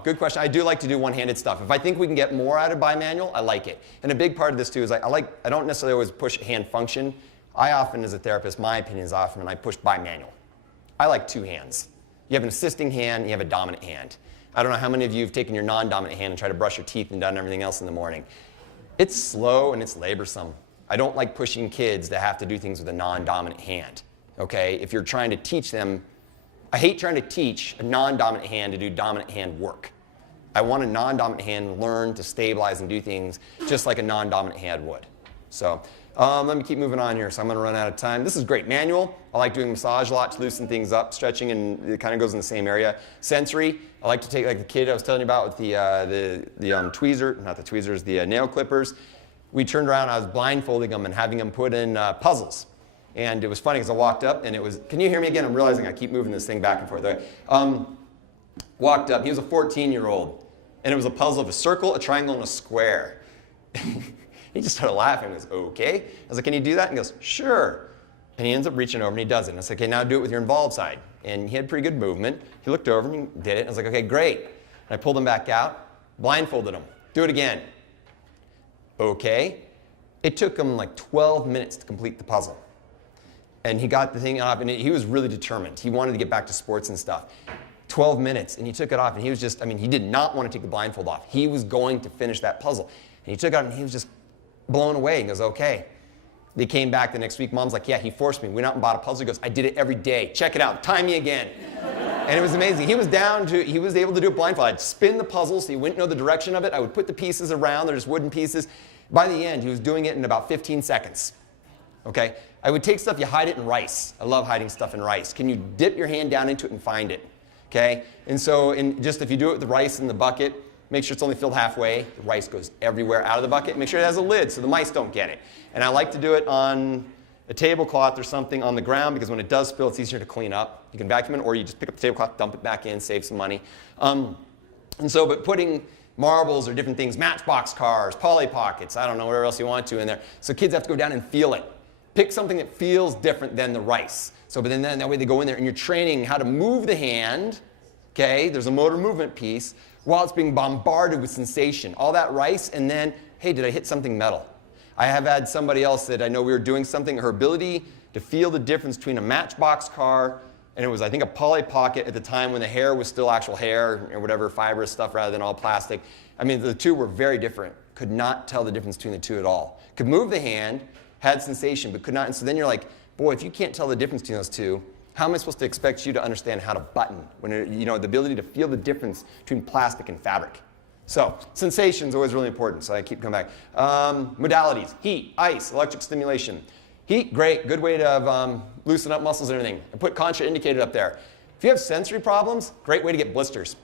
good question. I do like to do one-handed stuff. If I think we can get more out of bimanual, I like it. And a big part of this too is I don't necessarily always push hand function. I often, as a therapist, my opinion is often I push bimanual. I like two hands. You have an assisting hand, and you have a dominant hand. I don't know how many of you have taken your non-dominant hand and tried to brush your teeth and done everything else in the morning. It's slow and it's laborsome. I don't like pushing kids to have to do things with a non-dominant hand. Okay? If you're trying to teach them, I hate trying to teach a non-dominant hand to do dominant hand work. I want a non-dominant hand to learn to stabilize and do things just like a non-dominant hand would. So Let me keep moving on here, so I'm going to run out of time. This is great. Manual, I like doing massage a lot to loosen things up, stretching, and it kind of goes in the same area. Sensory, I like to take, like the kid I was telling you about with the tweezer, not the tweezers, the nail clippers. We turned around, I was blindfolding them and having them put in puzzles. And it was funny because I walked up and it was, can you hear me again? I'm realizing I keep moving this thing back and forth. Walked up, he was a 14-year-old, and it was a puzzle of a circle, a triangle, and a square. He just started laughing. He goes, okay. I was like, can you do that? And he goes, sure. And he ends up reaching over and he does it. And I said, okay, now do it with your involved side. And he had pretty good movement. He looked over and he did it. And I was like, okay, great. And I pulled him back out, blindfolded him. Do it again. Okay. It took him like 12 minutes to complete the puzzle. And he got the thing off, and he was really determined. He wanted to get back to sports and stuff. 12 minutes, and he took it off, and he was just, I mean, he did not want to take the blindfold off. He was going to finish that puzzle. And he took it out, and he was just blown away. He goes, okay. They came back the next week. Mom's like, yeah, he forced me. We went out and bought a puzzle. He goes, I did it every day. Check it out. Time me again. And it was amazing. He was able to do it blindfold. I'd spin the puzzle so he wouldn't know the direction of it. I would put the pieces around. They're just wooden pieces. By the end, he was doing it in about 15 seconds. Okay? I would take stuff, you hide it in rice. I love hiding stuff in rice. Can you dip your hand down into it and find it? Okay? And so just if you do it with the rice in the bucket, make sure it's only filled halfway. The rice goes everywhere out of the bucket. Make sure it has a lid so the mice don't get it. And I like to do it on a tablecloth or something on the ground because when it does spill, it's easier to clean up. You can vacuum it, or you just pick up the tablecloth, dump it back in, save some money. But putting marbles or different things, Matchbox cars, Polly Pockets, I don't know, whatever else you want to in there. So kids have to go down and feel it. Pick something that feels different than the rice. So, but then that way they go in there and you're training how to move the hand. Okay, there's a motor movement piece while it's being bombarded with sensation. All that rice, and then, hey, did I hit something metal? I have had somebody else that I know we were doing something, her ability to feel the difference between a Matchbox car, and it was, I think, a Polly Pocket at the time when the hair was still actual hair or whatever, fibrous stuff rather than all plastic. I mean, the two were very different. Could not tell the difference between the two at all. Could move the hand, had sensation, but could not. And so then you're like, boy, if you can't tell the difference between those two, how am I supposed to expect you to understand how to button? When the ability to feel the difference between plastic and fabric. So sensation is always really important, so I keep coming back. Modalities, heat, ice, electric stimulation. Heat, great, good way to loosen up muscles and everything. I put contraindicated up there. If you have sensory problems, great way to get blisters.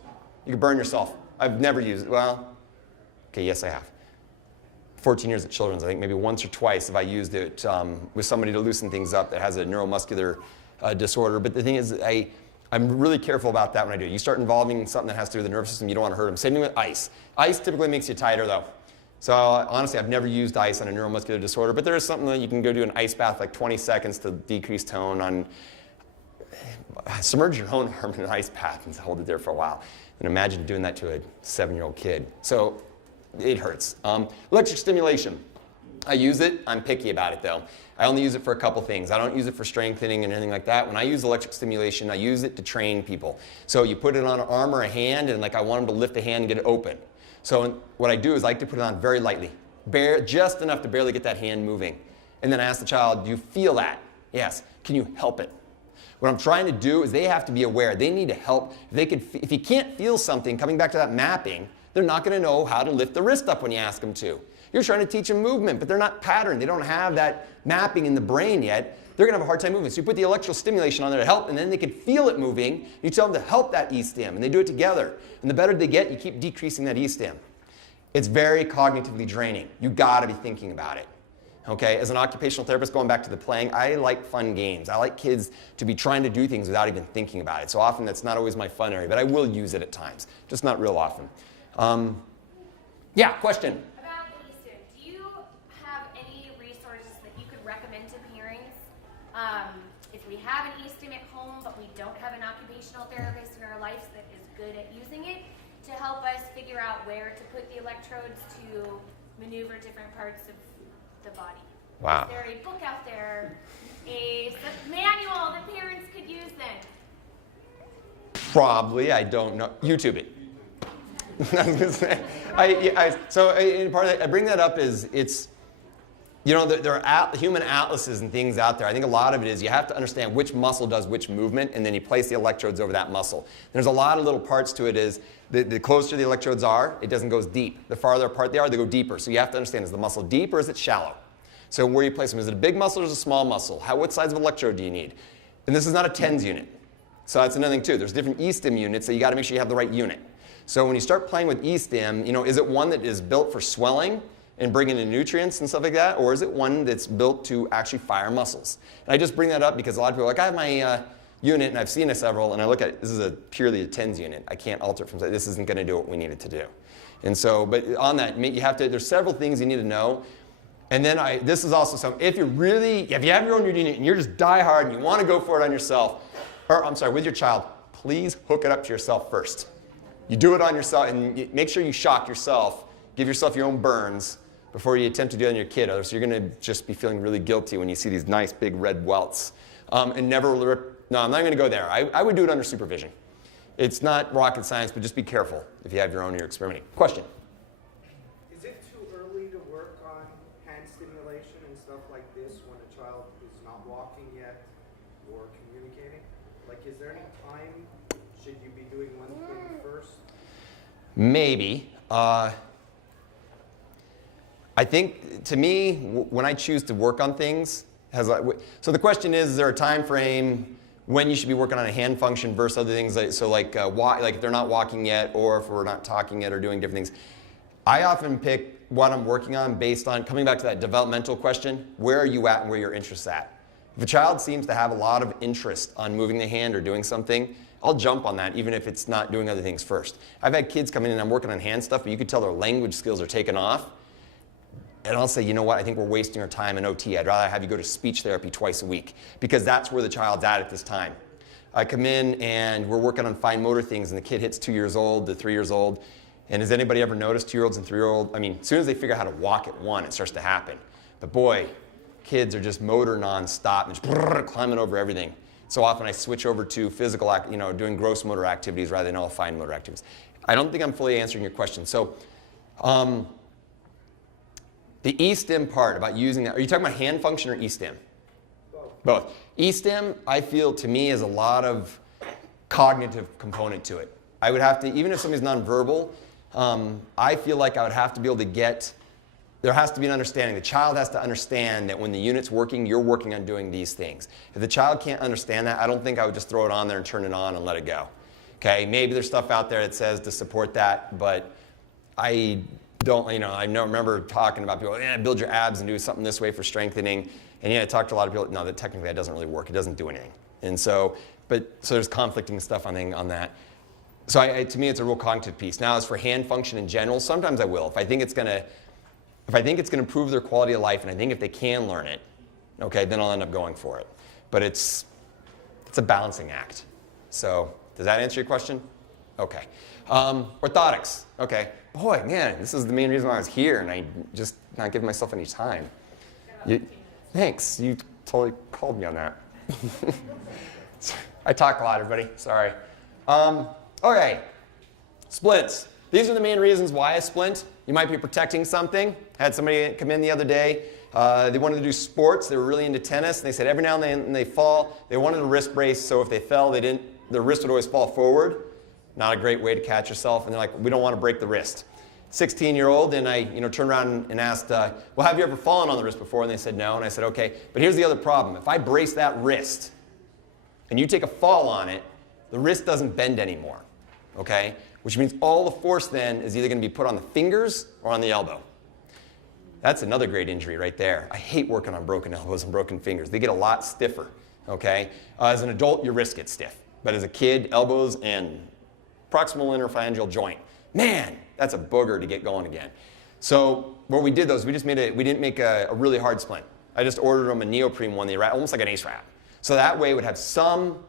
You can burn yourself. I've never used it. Well, okay, yes I have. 14 years at Children's, I think maybe once or twice have I used it with somebody to loosen things up that has a neuromuscular disorder. But the thing is, I'm really careful about that when I do it. You start involving something that has to do with the nervous system, you don't want to hurt them. Same thing with ice. Ice typically makes you tighter though. So honestly, I've never used ice on a neuromuscular disorder, but there is something that you can go do an ice bath like 20 seconds to decrease tone on, submerge your own arm in an ice bath and hold it there for a while. And imagine doing that to a 7-year-old kid. So it hurts. Electric stimulation. I use it. I'm picky about it though. I only use it for a couple things. I don't use it for strengthening and anything like that. When I use electric stimulation, I use it to train people. So you put it on an arm or a hand, and like I want them to lift a hand and get it open. So what I do is I like to put it on very lightly, just enough to barely get that hand moving. And then I ask the child, do you feel that? Yes. Can you help it? What I'm trying to do is they have to be aware. They need to help. If you can't feel something, coming back to that mapping, they're not going to know how to lift the wrist up when you ask them to. You're trying to teach them movement, but they're not patterned. They don't have that mapping in the brain yet. They're going to have a hard time moving. So you put the electrical stimulation on there to help, and then they can feel it moving. You tell them to help that E-stim, and they do it together. And the better they get, you keep decreasing that E-stim. It's very cognitively draining. You've got to be thinking about it. Okay? As an occupational therapist, going back to the playing, I like fun games. I like kids to be trying to do things without even thinking about it. So often that's not always my fun area, but I will use it at times, just not real often. Yeah, question? About the E-stim, do you have any resources that you could recommend to parents? If we have an E-stim at home, but we don't have an occupational therapist in our lives that is good at using it, to help us figure out where to put the electrodes to maneuver different parts of the body. Wow. Is there a book out there, a manual that parents could use then? Probably, I don't know. YouTube it. I was gonna say, part of that, I bring that up is it's, there are human atlases and things out there. I think a lot of it is you have to understand which muscle does which movement, and then you place the electrodes over that muscle. There's a lot of little parts to it. Is the closer the electrodes are, it doesn't go as deep. The farther apart they are, they go deeper. So you have to understand, is the muscle deep or is it shallow? So where you place them, is it a big muscle or is it a small muscle? What size of electrode do you need? And this is not a TENS unit. So that's another thing too. There's different E-stim units, so you got to make sure you have the right unit. So when you start playing with E-stim, is it one that is built for swelling and bringing in nutrients and stuff like that, or is it one that's built to actually fire muscles? And I just bring that up because a lot of people are like, I have my unit, and I've seen several, and I look at it, this is purely a TENS unit. I can't alter it from, this isn't going to do what we need it to do. And so, but on that, you have to, there's several things you need to know. And then this is also something, if you have your own unit and you're just die hard and you want to go for it on yourself, or I'm sorry, with your child, please hook it up to yourself first. You do it on yourself and make sure you shock yourself, give yourself your own burns before you attempt to do it on your kid. Otherwise, you're going to just be feeling really guilty when you see these nice big red welts. And never rip, no, I'm not going to go there. I would do it under supervision. It's not rocket science, but just be careful if you have your own or you're experimenting. Question? Is it too early to work on hand stimulation and stuff like this when a child is not walking yet or communicating? Like, is there any time? Should you be doing one thing first? Maybe. I think, to me, when I choose to work on things, so the question is there a time frame when you should be working on a hand function versus other things? Like if they're not walking yet, or if we're not talking yet or doing different things. I often pick what I'm working on based on, coming back to that developmental question, where are you at and where your interest's at? If a child seems to have a lot of interest on moving the hand or doing something, I'll jump on that even if it's not doing other things first. I've had kids come in and I'm working on hand stuff, but you could tell their language skills are taken off. And I'll say, you know what, I think we're wasting our time in OT. I'd rather have you go to speech therapy twice a week because that's where the child's at this time. I come in and we're working on fine motor things and the kid hits 2 years old to 3 years old. And has anybody ever noticed 2-year-olds and 3-year-olds? I mean, as soon as they figure out how to walk at 1, it starts to happen. But boy, kids are just motor nonstop and just climbing over everything. So often I switch over to physical, doing gross motor activities rather than all fine motor activities. I don't think I'm fully answering your question. So, the E-stim part about using that, are you talking about hand function or E-stim? Both. E-stim, I feel, to me, is a lot of cognitive component to it. I would have to, even if somebody's nonverbal, I feel like I would have to be able to there has to be an understanding. The child has to understand that when the unit's working, you're working on doing these things. If the child can't understand that, I don't think I would just throw it on there and turn it on and let it go. Okay, maybe there's stuff out there that says to support that, but I don't, I remember talking about people, build your abs and do something this way for strengthening. And I talked to a lot of people, no, that technically that doesn't really work. It doesn't do anything. And so, so there's conflicting stuff on that. So to me, it's a real cognitive piece. Now, as for hand function in general, sometimes I will. If I think it's going to improve their quality of life, and I think if they can learn it, okay, then I'll end up going for it. But it's a balancing act. So does that answer your question? Okay. Orthotics. Okay. Boy, man, this is the main reason why I was here, and I just not giving myself any time. Thanks. You totally called me on that. I talk a lot, everybody. Sorry. Okay. Splints. These are the main reasons why I splint. You might be protecting something. I had somebody come in the other day. They wanted to do sports. They were really into tennis. And they said every now and then they fall. They wanted a wrist brace, so if they fell, their wrist would always fall forward. Not a great way to catch yourself. And they're like, we don't want to break the wrist. 16-year-old, and I turned around and asked, well, have you ever fallen on the wrist before? And they said no. And I said, okay, but here's the other problem. If I brace that wrist and you take a fall on it, the wrist doesn't bend anymore, okay? Which means all the force then is either going to be put on the fingers or on the elbow. That's another great injury right there. I hate working on broken elbows and broken fingers. They get a lot stiffer, okay? As an adult, your wrist gets stiff. But as a kid, elbows and proximal interphalangeal joint, man, that's a booger to get going again. So what we did though is we didn't make a really hard splint. I just ordered them a neoprene one, almost like an ace wrap. So that way it would have some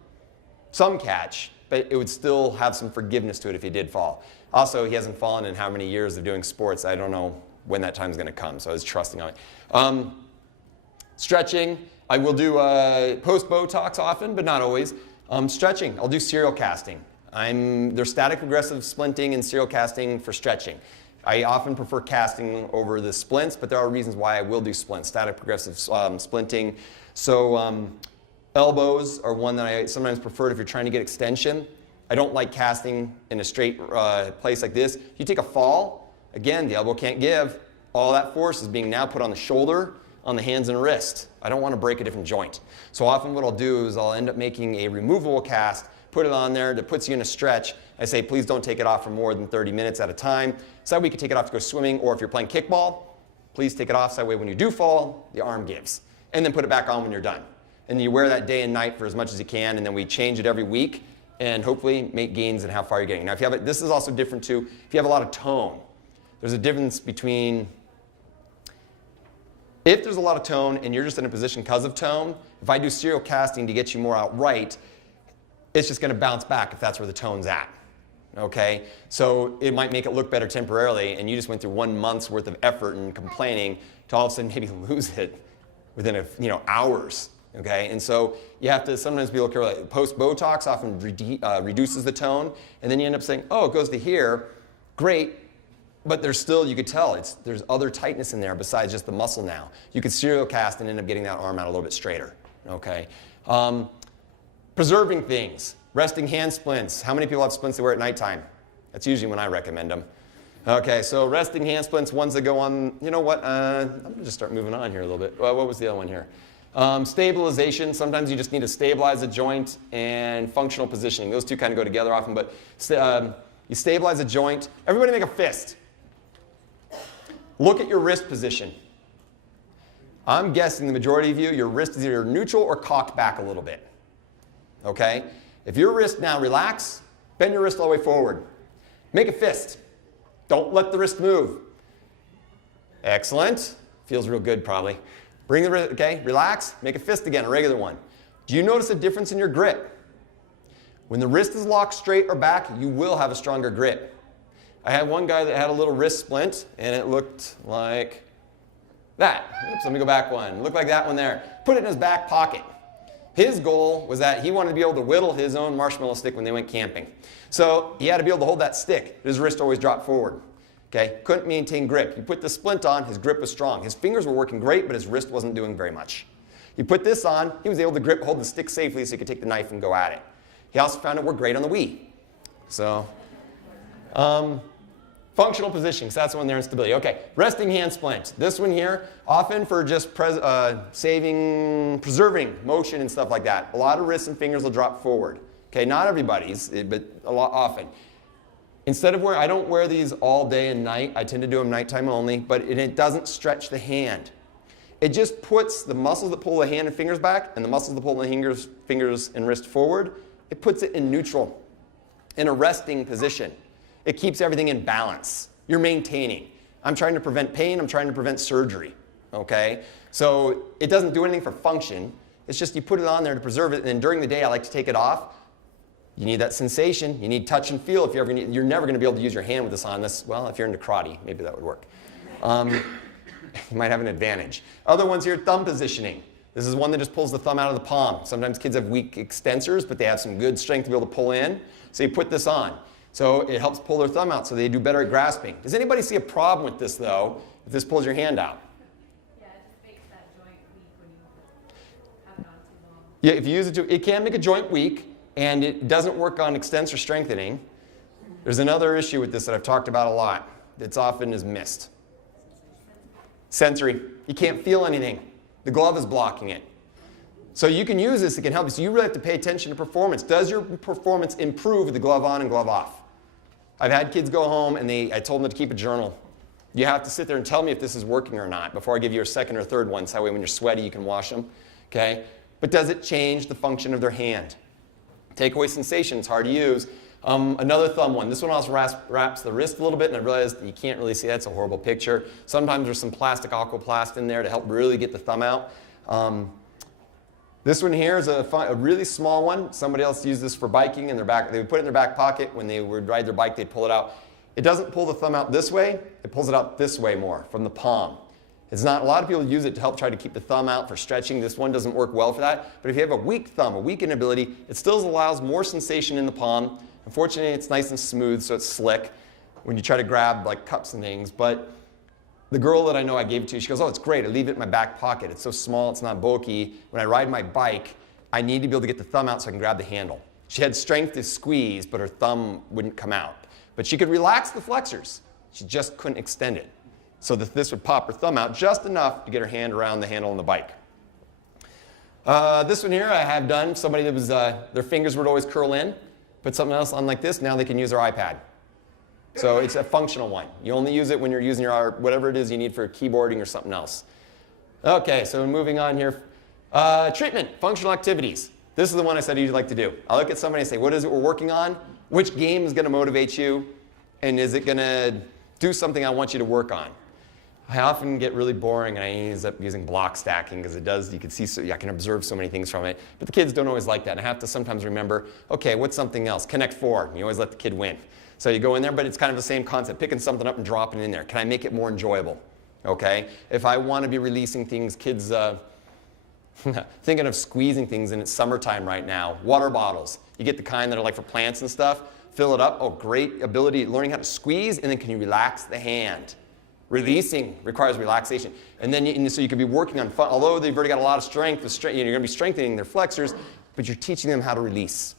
catch, but it would still have some forgiveness to it if he did fall. Also, he hasn't fallen in how many years of doing sports. I don't know when that time's going to come, so I was trusting on it. Stretching, I will do post-Botox often, but not always. Stretching, I'll do serial casting. There's static progressive splinting and serial casting for stretching. I often prefer casting over the splints, but there are reasons why I will do splints, static progressive splinting. So elbows are one that I sometimes prefer if you're trying to get extension. I don't like casting in a straight place like this. You take a fall, again, the elbow can't give. All that force is being now put on the shoulder on the hands and wrist. I don't want to break a different joint. So often what I'll do is I'll end up making a removable cast, put it on there that puts you in a stretch. I say, please don't take it off for more than 30 minutes at a time. So that way you can take it off to go swimming, or if you're playing kickball, please take it off so that way when you do fall, the arm gives. And then put it back on when you're done. And you wear that day and night for as much as you can, and then we change it every week and hopefully make gains in how far you're getting. Now, if you have this is also different too. If you have a lot of tone, there's a difference between if there's a lot of tone and you're just in a position because of tone. If I do serial casting to get you more outright, it's just going to bounce back if that's where the tone's at. Okay? So it might make it look better temporarily, and you just went through 1 month's worth of effort and complaining to all of a sudden maybe lose it within hours. Okay? And so you have to sometimes be a little careful. Like post-Botox often reduces the tone, and then you end up saying, oh, it goes to here. Great. But there's still, you could tell, there's other tightness in there besides just the muscle now. You could serial cast and end up getting that arm out a little bit straighter. Okay? Preserving things. Resting hand splints. How many people have splints they wear at nighttime? That's usually when I recommend them. Okay, so resting hand splints, ones that go on, you know what, I'm going to just start moving on here a little bit. Well, what was the other one here? Stabilization. Sometimes you just need to stabilize a joint, and functional positioning. Those two kind of go together often, but you stabilize a joint. Everybody make a fist. Look at your wrist position. I'm guessing the majority of you, your wrist is either neutral or cocked back a little bit. Okay? If your wrist now relax, bend your wrist all the way forward. Make a fist. Don't let the wrist move. Excellent. Feels real good probably. Bring the wrist, okay, relax, make a fist again, a regular one. Do you notice a difference in your grip? When the wrist is locked straight or back, you will have a stronger grip. I had one guy that had a little wrist splint, and it looked like that. Oops, let me go back one. It looked like that one there. Put it in his back pocket. His goal was that he wanted to be able to whittle his own marshmallow stick when they went camping. So he had to be able to hold that stick. His wrist always dropped forward. Okay? Couldn't maintain grip. You put the splint on, his grip was strong. His fingers were working great, but his wrist wasn't doing very much. You put this on, he was able to hold the stick safely so he could take the knife and go at it. He also found it worked great on the Wii. So, functional positioning, so that's when they're in stability. Okay, resting hand splint. This one here, often for just preserving motion and stuff like that. A lot of wrists and fingers will drop forward. Okay, not everybody's, but a lot often. Instead of I don't wear these all day and night. I tend to do them nighttime only, but it doesn't stretch the hand. It just puts the muscles that pull the hand and fingers back and the muscles that pull the fingers and wrist forward, it puts it in neutral, in a resting position. It keeps everything in balance. You're maintaining. I'm trying to prevent pain. I'm trying to prevent surgery. Okay? So it doesn't do anything for function. It's just you put it on there to preserve it, and then during the day I like to take it off. You need that sensation. You need touch and feel. If you're never going to be able to use your hand with this on. Well, if you're into karate, maybe that would work. You might have an advantage. Other ones here, thumb positioning. This is one that just pulls the thumb out of the palm. Sometimes kids have weak extensors, but they have some good strength to be able to pull in. So you put this on. So it helps pull their thumb out so they do better at grasping. Does anybody see a problem with this, though, if this pulls your hand out? Yeah, it just makes that joint weak when you have it on too long. Yeah, if you use it can make a joint weak, and it doesn't work on extensor strengthening. There's another issue with this that I've talked about a lot that's often is missed. Sensory. You can't feel anything. The glove is blocking it. So you can use this, it can help you. So you really have to pay attention to performance. Does your performance improve with the glove on and glove off? I've had kids go home and I told them to keep a journal. You have to sit there and tell me if this is working or not before I give you a second or third one, so that way when you're sweaty you can wash them. Okay? But does it change the function of their hand? Take away sensation, it's hard to use. Another thumb one. This one also wraps the wrist a little bit, and I realized you can't really see that. It's a horrible picture. Sometimes there's some plastic aquaplast in there to help really get the thumb out. This one here is a really small one. Somebody else used this for biking in their back. They would put it in their back pocket. When they would ride their bike, they'd pull it out. It doesn't pull the thumb out this way. It pulls it out this way more, from the palm. It's not, a lot of people use it to help try to keep the thumb out for stretching. This one doesn't work well for that. But if you have a weak thumb, a weak inability, it still allows more sensation in the palm. Unfortunately, it's nice and smooth, so it's slick when you try to grab like cups and things. But the girl that I know I gave it to, she goes, oh, it's great. I leave it in my back pocket. It's so small, it's not bulky. When I ride my bike, I need to be able to get the thumb out so I can grab the handle. She had strength to squeeze, but her thumb wouldn't come out. But she could relax the flexors. She just couldn't extend it. so that this would pop her thumb out just enough to get her hand around the handle on the bike. This one here I have done. Somebody that was, their fingers would always curl in, put something else on like this, now they can use their iPad. So it's a functional one. You only use it when you're using your, whatever it is you need for keyboarding or something else. Okay, so moving on here. Treatment, functional activities. This is the one I said you'd like to do. I'll look at somebody and say, what is it we're working on? Which game is going to motivate you? And is it going to do something I want you to work on? I often get really boring and I end up using block stacking because it does, you can see, so I can observe so many things from it. But the kids don't always like that. And I have to sometimes remember, okay, what's something else? Connect 4. You always let the kid win. So you go in there, but it's kind of the same concept. Picking something up and dropping it in there. Can I make it more enjoyable? Okay? If I want to be releasing things, kids, thinking of squeezing things, and it's summertime right now. Water bottles. You get the kind that are like for plants and stuff. Fill it up. Oh, great ability, learning how to squeeze, and then can you relax the hand? Releasing requires relaxation. And then so you could be working on, although they've already got a lot of strength, you're going to be strengthening their flexors, but you're teaching them how to release.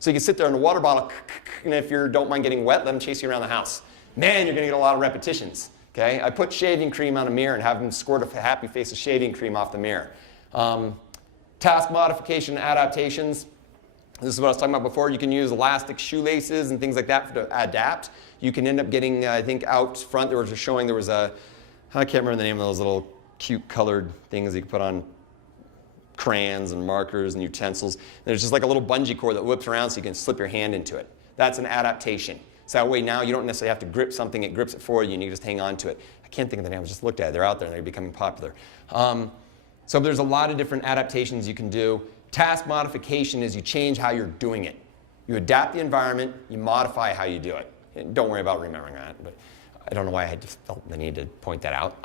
So you can sit there in a water bottle, and if you don't mind getting wet, let them chase you around the house. Man, you're going to get a lot of repetitions. Okay? I put shaving cream on a mirror and have them squirt a happy face of shaving cream off the mirror. Task modification adaptations. This is what I was talking about before. You can use elastic shoelaces and things like that to adapt. You can end up getting, I think, out front, they were just showing there was a, I can't remember the name of those little cute colored things you can put on crayons and markers and utensils. There's just like a little bungee cord that whips around so you can slip your hand into it. That's an adaptation. So that way now you don't necessarily have to grip something, it grips it for you and you just hang on to it. I can't think of the name, I just looked at it. They're out there and they're becoming popular. So there's a lot of different adaptations you can do. Task modification is you change how you're doing it. You adapt the environment, you modify how you do it. And don't worry about remembering that, but I don't know why I just felt the need to point that out.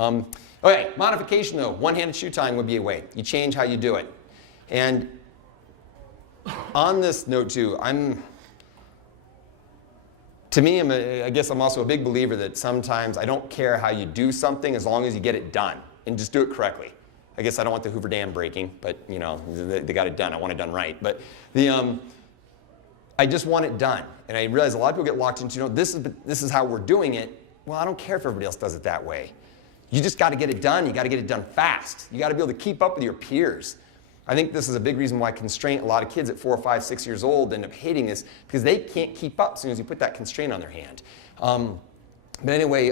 Okay, modification though, one-handed shoe tying would be a way. You change how you do it. And on this note too, I guess I'm also a big believer that sometimes I don't care how you do something as long as you get it done and just do it correctly. I guess I don't want the Hoover Dam breaking, but you know, they got it done. I want it done right. But I just want it done. And I realize a lot of people get locked into, this is how we're doing it. Well, I don't care if everybody else does it that way. You just got to get it done. You got to get it done fast. You got to be able to keep up with your peers. I think this is a big reason why constraint, a lot of kids at 4, 5, 6 years old end up hating this because they can't keep up as soon as you put that constraint on their hand. But anyway,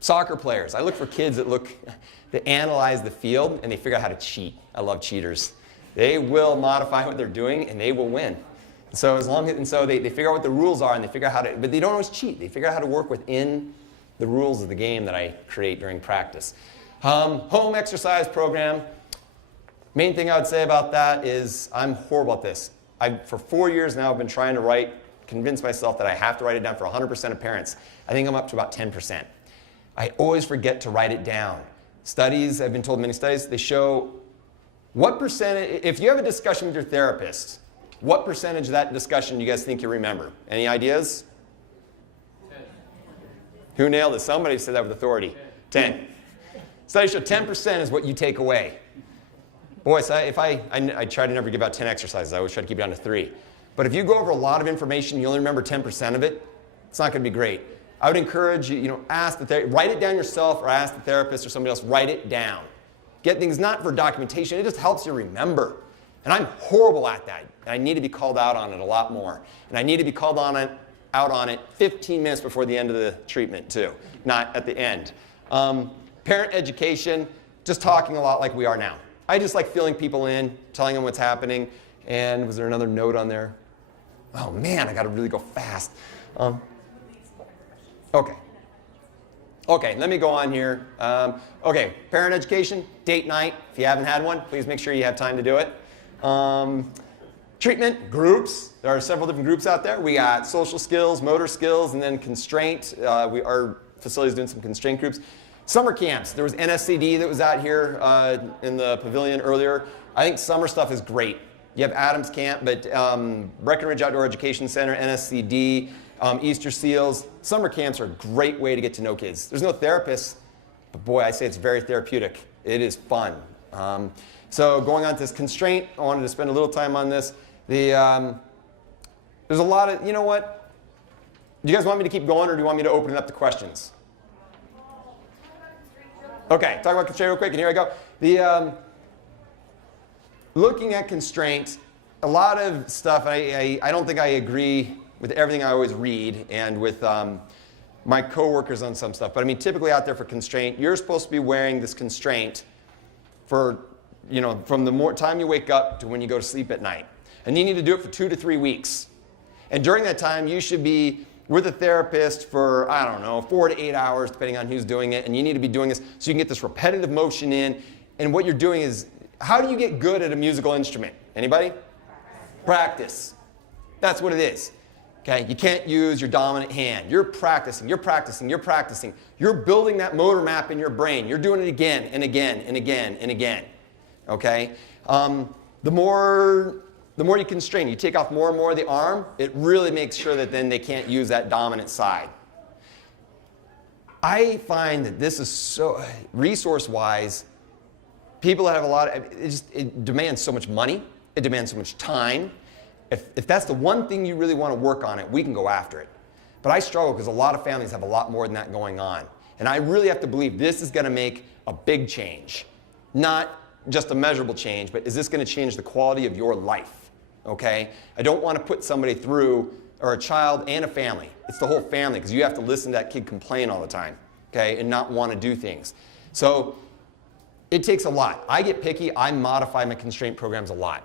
soccer players. I look for kids that analyze the field and they figure out how to cheat. I love cheaters. They will modify what they're doing and they will win. So they figure out what the rules are and they figure out how to, but they don't always cheat. They figure out how to work within the rules of the game that I create during practice. Home exercise program. Main thing I would say about that is I'm horrible at this. For 4 years now I've been trying to convince myself that I have to write it down for 100% of parents. I think I'm up to about 10%. I always forget to write it down. Studies, I've been told many studies, they show what percentage, if you have a discussion with your therapist, what percentage of that discussion do you guys think you remember? Any ideas? 10. Who nailed it? Somebody said that with authority. 10. Studies show 10% is what you take away. Boy, so I try to never give out 10 exercises. I always try to keep it down to 3. But if you go over a lot of information, you only remember 10% of it, it's not going to be great. I would encourage you, write it down yourself or ask the therapist or somebody else, write it down. Get things not for documentation, it just helps you remember. And I'm horrible at that. And I need to be called out on it a lot more. And I need to be called out on it 15 minutes before the end of the treatment too, not at the end. Parent education, just talking a lot like we are now. I just like filling people in, telling them what's happening. And was there another note on there? Oh man, I got to really go fast. Okay, let me go on here. Okay, parent education, date night. If you haven't had one, please make sure you have time to do it. Treatment, groups. There are several different groups out there. We got social skills, motor skills, and then constraint. Our facility is doing some constraint groups. Summer camps. There was NSCD that was out here in the pavilion earlier. I think summer stuff is great. You have Adams Camp, but Breckenridge Outdoor Education Center, NSCD, Easter Seals. Summer camps are a great way to get to know kids. There's no therapists, but boy, I say it's very therapeutic. It is fun. So going on to this constraint, I wanted to spend a little time on this. There's a lot of, you know what? Do you guys want me to keep going or do you want me to open it up to questions? Okay, talk about constraint real quick, and here I go. The looking at constraint, a lot of stuff, I don't think I agree with everything I always read and with my coworkers on some stuff. But I mean, typically out there for constraint, you're supposed to be wearing this constraint for, from the time you wake up to when you go to sleep at night. And you need to do it for 2 to 3 weeks. And during that time, you should be with a therapist for, 4 to 8 hours, depending on who's doing it. And you need to be doing this so you can get this repetitive motion in. And what you're doing is, how do you get good at a musical instrument? Anybody? Practice. That's what it is. Okay? You can't use your dominant hand. You're practicing, you're practicing, you're practicing. You're building that motor map in your brain. You're doing it again and again and again and again. Okay? The more you constrain, you take off more and more of the arm, it really makes sure that then they can't use that dominant side. I find that this is so, resource-wise, people that have a lot of, it demands so much money, it demands so much time. If that's the one thing you really want to work on it, we can go after it. But I struggle because a lot of families have a lot more than that going on. And I really have to believe this is going to make a big change. Not just a measurable change, but is this going to change the quality of your life? Okay? I don't want to put somebody through, or a child and a family. It's the whole family, because you have to listen to that kid complain all the time, okay, and not want to do things. So it takes a lot. I get picky. I modify my constraint programs a lot.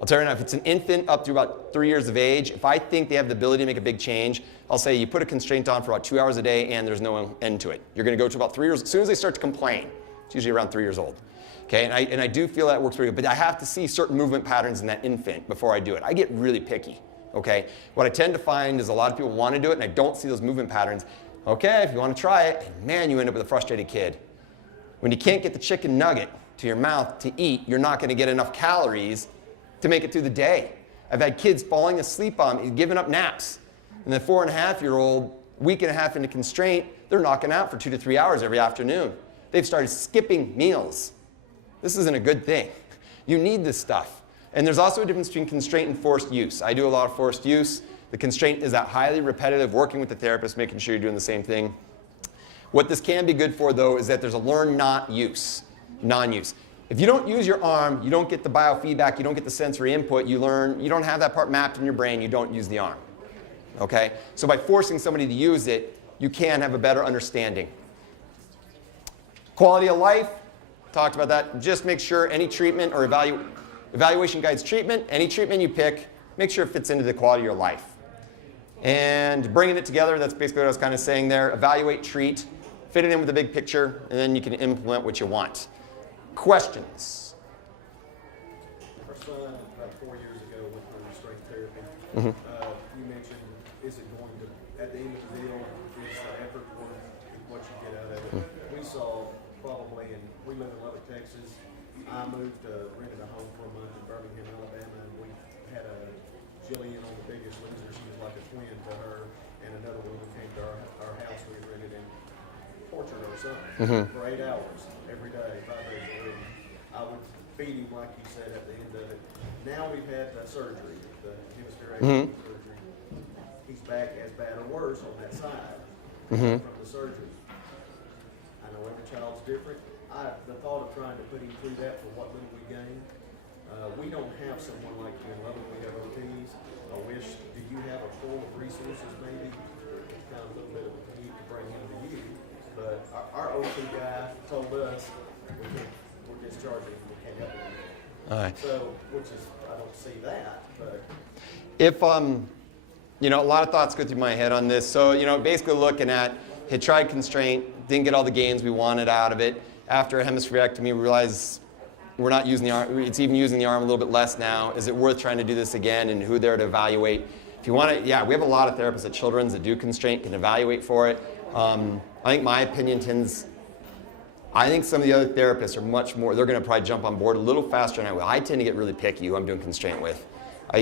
I'll tell you now, if it's an infant up to about 3 years of age, if I think they have the ability to make a big change, I'll say you put a constraint on for about 2 hours a day and there's no end to it. You're going to go to about 3 years. As soon as they start to complain, it's usually around 3 years old. Okay, and I do feel that works pretty good, but I have to see certain movement patterns in that infant before I do it. I get really picky, okay? What I tend to find is a lot of people want to do it, and I don't see those movement patterns. Okay, if you want to try it, and man, you end up with a frustrated kid. When you can't get the chicken nugget to your mouth to eat, you're not going to get enough calories to make it through the day. I've had kids falling asleep on me, giving up naps. And the 4.5-year-old, week and a half into constraint, they're knocking out for 2 to 3 hours every afternoon. They've started skipping meals. This isn't a good thing. You need this stuff. And there's also a difference between constraint and forced use. I do a lot of forced use. The constraint is that highly repetitive, working with the therapist, making sure you're doing the same thing. What this can be good for, though, is that there's a learn not use, non-use. If you don't use your arm, you don't get the biofeedback, you don't get the sensory input, you don't have that part mapped in your brain, you don't use the arm. Okay? So by forcing somebody to use it, you can have a better understanding. Quality of life. Talked about that. Just make sure any treatment or evaluation guides treatment, any treatment you pick, make sure it fits into the quality of your life. And bringing it together, that's basically what I was kind of saying there. Evaluate, treat, fit it in with the big picture, and then you can implement what you want. Questions? Our son, about 4 years ago, went through strength therapy. You mentioned, is it going to, at the end of the deal, is the effort worth what you get out of it? We saw probably, and we live in Lubbock, Texas. I moved, rented a home for a month in Birmingham, Alabama, and we had a Jillian on The Biggest Loser. She was like a twin to her, and another woman came to our house we rented and tortured our son for 8 hours every day, 5 days a week. I would feed him, like you said, at the end of it. Now we've had the surgery, the Hemispherectomy surgery. He's back as bad or worse on that side from the surgery. I know every child's different. The thought of trying to put him through that for what little we gain, we don't have someone like you in Lubbock. We have OTs. I wish, do you have a pool of resources maybe? It's kind of a little bit of a need to bring him to you. But our OT guy told us we're discharging, we can't help him. All right. So, which is, I don't see that, but. If, a lot of thoughts go through my head on this. So, basically looking at, had tried constraint, didn't get all the gains we wanted out of it. After a hemispherectomy, we realized we're not using the arm, it's even using the arm a little bit less now. Is it worth trying to do this again, and who there to evaluate? If you want to, yeah, we have a lot of therapists at Children's that do constraint, can evaluate for it. I think my opinion I think some of the other therapists are much more, they're going to probably jump on board a little faster than I will. I tend to get really picky who I'm doing constraint with. But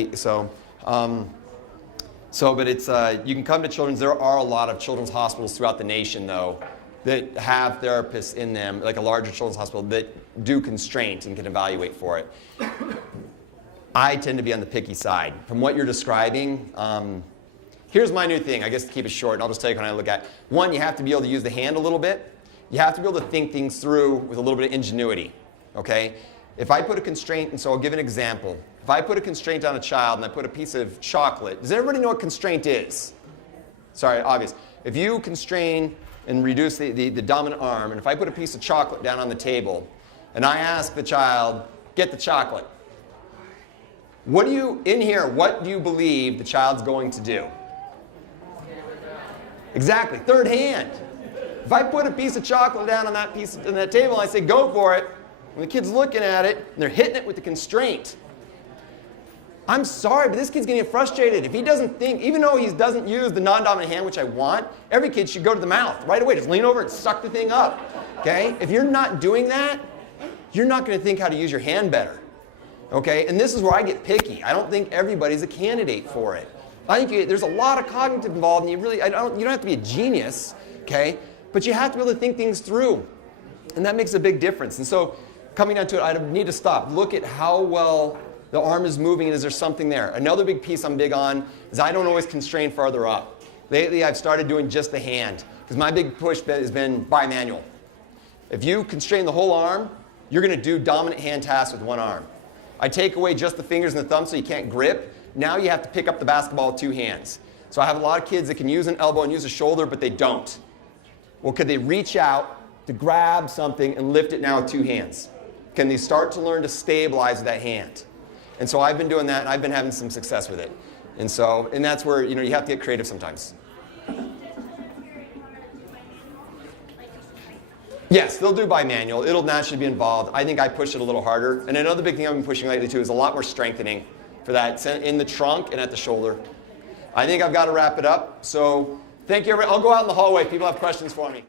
it's, you can come to Children's. There are a lot of children's hospitals throughout the nation, though, that have therapists in them, like a larger children's hospital, that do constraint and can evaluate for it. I tend to be on the picky side. From what you're describing, here's my new thing, I guess to keep it short, and I'll just tell you when I look at it. One, you have to be able to use the hand a little bit. you have to be able to think things through with a little bit of ingenuity, okay? If I put a constraint, and so I'll give an example. If I put a constraint on a child and I put a piece of chocolate, does everybody know what constraint is? Sorry, obvious. If you constrain and reduce the dominant arm, and if I put a piece of chocolate down on the table, and I ask the child, get the chocolate, what do you believe the child's going to do? Exactly, third hand. If I put a piece of chocolate down on that table and I say, go for it, and the kid's looking at it, and they're hitting it with the constraint, I'm sorry, but this kid's getting frustrated. If he doesn't think, even though he doesn't use the non-dominant hand, which I want, every kid should go to the mouth right away. Just lean over and suck the thing up, okay? If you're not doing that, you're not going to think how to use your hand better, okay? And this is where I get picky. I don't think everybody's a candidate for it. I think there's a lot of cognitive involved, and you don't have to be a genius, okay? But you have to be able to think things through, and that makes a big difference. And so, coming down to it, I need to stop. Look at how well the arm is moving, and is there something there? Another big piece I'm big on is I don't always constrain farther up. Lately, I've started doing just the hand, because my big push has been bimanual. If you constrain the whole arm, you're going to do dominant hand tasks with one arm. I take away just the fingers and the thumb so you can't grip. Now you have to pick up the basketball with two hands. So I have a lot of kids that can use an elbow and use a shoulder, but they don't. Well, could they reach out to grab something and lift it now with two hands? Can they start to learn to stabilize with that hand? And so I've been doing that, and I've been having some success with it. And that's where you have to get creative sometimes. Yes, they'll do bimanual. It'll naturally be involved. I think I push it a little harder. And another big thing I've been pushing lately too is a lot more strengthening for that in the trunk and at the shoulder. I think I've got to wrap it up. So thank you, everyone. I'll go out in the hallway if people have questions for me.